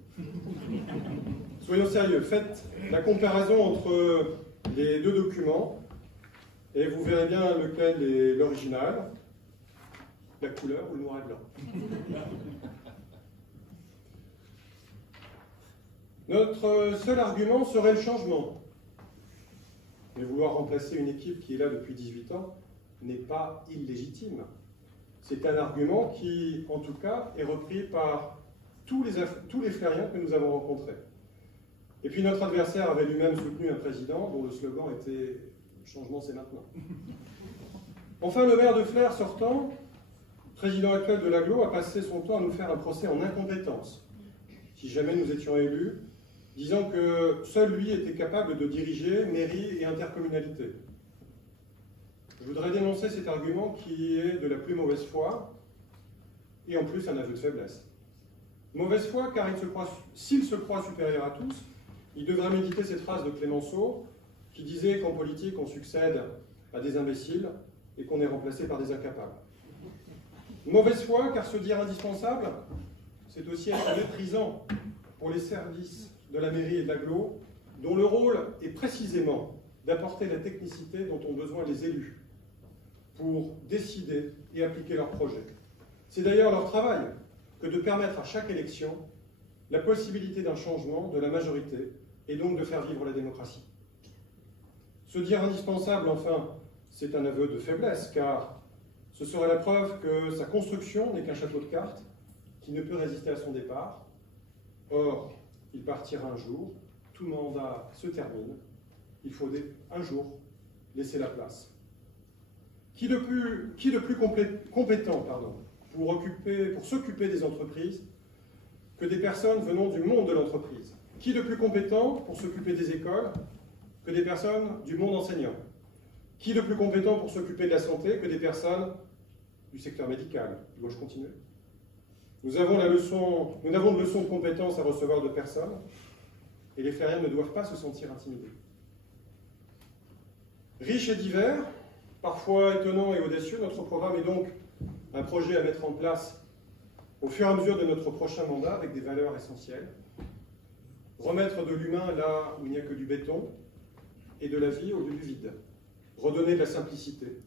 Soyons sérieux, faites la comparaison entre les deux documents et vous verrez bien lequel est l'original, la couleur ou le noir et blanc. Notre seul argument serait le changement. Mais vouloir remplacer une équipe qui est là depuis 18 ans n'est pas illégitime. C'est un argument qui, en tout cas, est repris par tous les Flériens que nous avons rencontrés. Et puis notre adversaire avait lui-même soutenu un président dont le slogan était « Changement, c'est maintenant ». Enfin, le maire de Flers sortant, président actuel de l'Agglo, a passé son temps à nous faire un procès en incompétence, si jamais nous étions élus, disant que seul lui était capable de diriger mairie et intercommunalité. Je voudrais dénoncer cet argument qui est de la plus mauvaise foi, et en plus un aveu de faiblesse. Mauvaise foi car s'il se croit supérieur à tous, il devrait méditer cette phrase de Clémenceau qui disait qu'en politique on succède à des imbéciles et qu'on est remplacé par des incapables. Mauvaise foi car se dire indispensable, c'est aussi être méprisant pour les services de la mairie et de l'Agglo, dont le rôle est précisément d'apporter la technicité dont ont besoin les élus pour décider et appliquer leurs projets. C'est d'ailleurs leur travail que de permettre à chaque élection la possibilité d'un changement de la majorité et donc de faire vivre la démocratie. Se dire indispensable, enfin, c'est un aveu de faiblesse, car ce serait la preuve que sa construction n'est qu'un château de cartes qui ne peut résister à son départ. Or, il partira un jour, tout mandat se termine, il faut un jour laisser la place. Qui de plus compétent pour s'occuper des entreprises que des personnes venant du monde de l'entreprise? Qui de plus compétent pour s'occuper des écoles que des personnes du monde enseignant? Qui de plus compétent pour s'occuper de la santé que des personnes du secteur médical? Dois-je continuer? Nous n'avons de leçon de compétence à recevoir de personne, et les Flériens ne doivent pas se sentir intimidés. Riche et divers, parfois étonnant et audacieux, notre programme est donc un projet à mettre en place au fur et à mesure de notre prochain mandat avec des valeurs essentielles. Remettre de l'humain là où il n'y a que du béton et de la vie au lieu du vide. Redonner de la simplicité,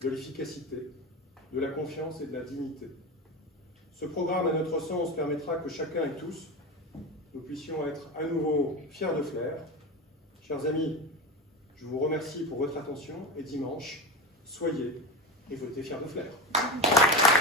de l'efficacité, de la confiance et de la dignité. Ce programme, à notre sens, permettra que chacun et tous, nous puissions être à nouveau fiers de Flers. Chers amis, je vous remercie pour votre attention et dimanche, soyez et votez fiers de Flers.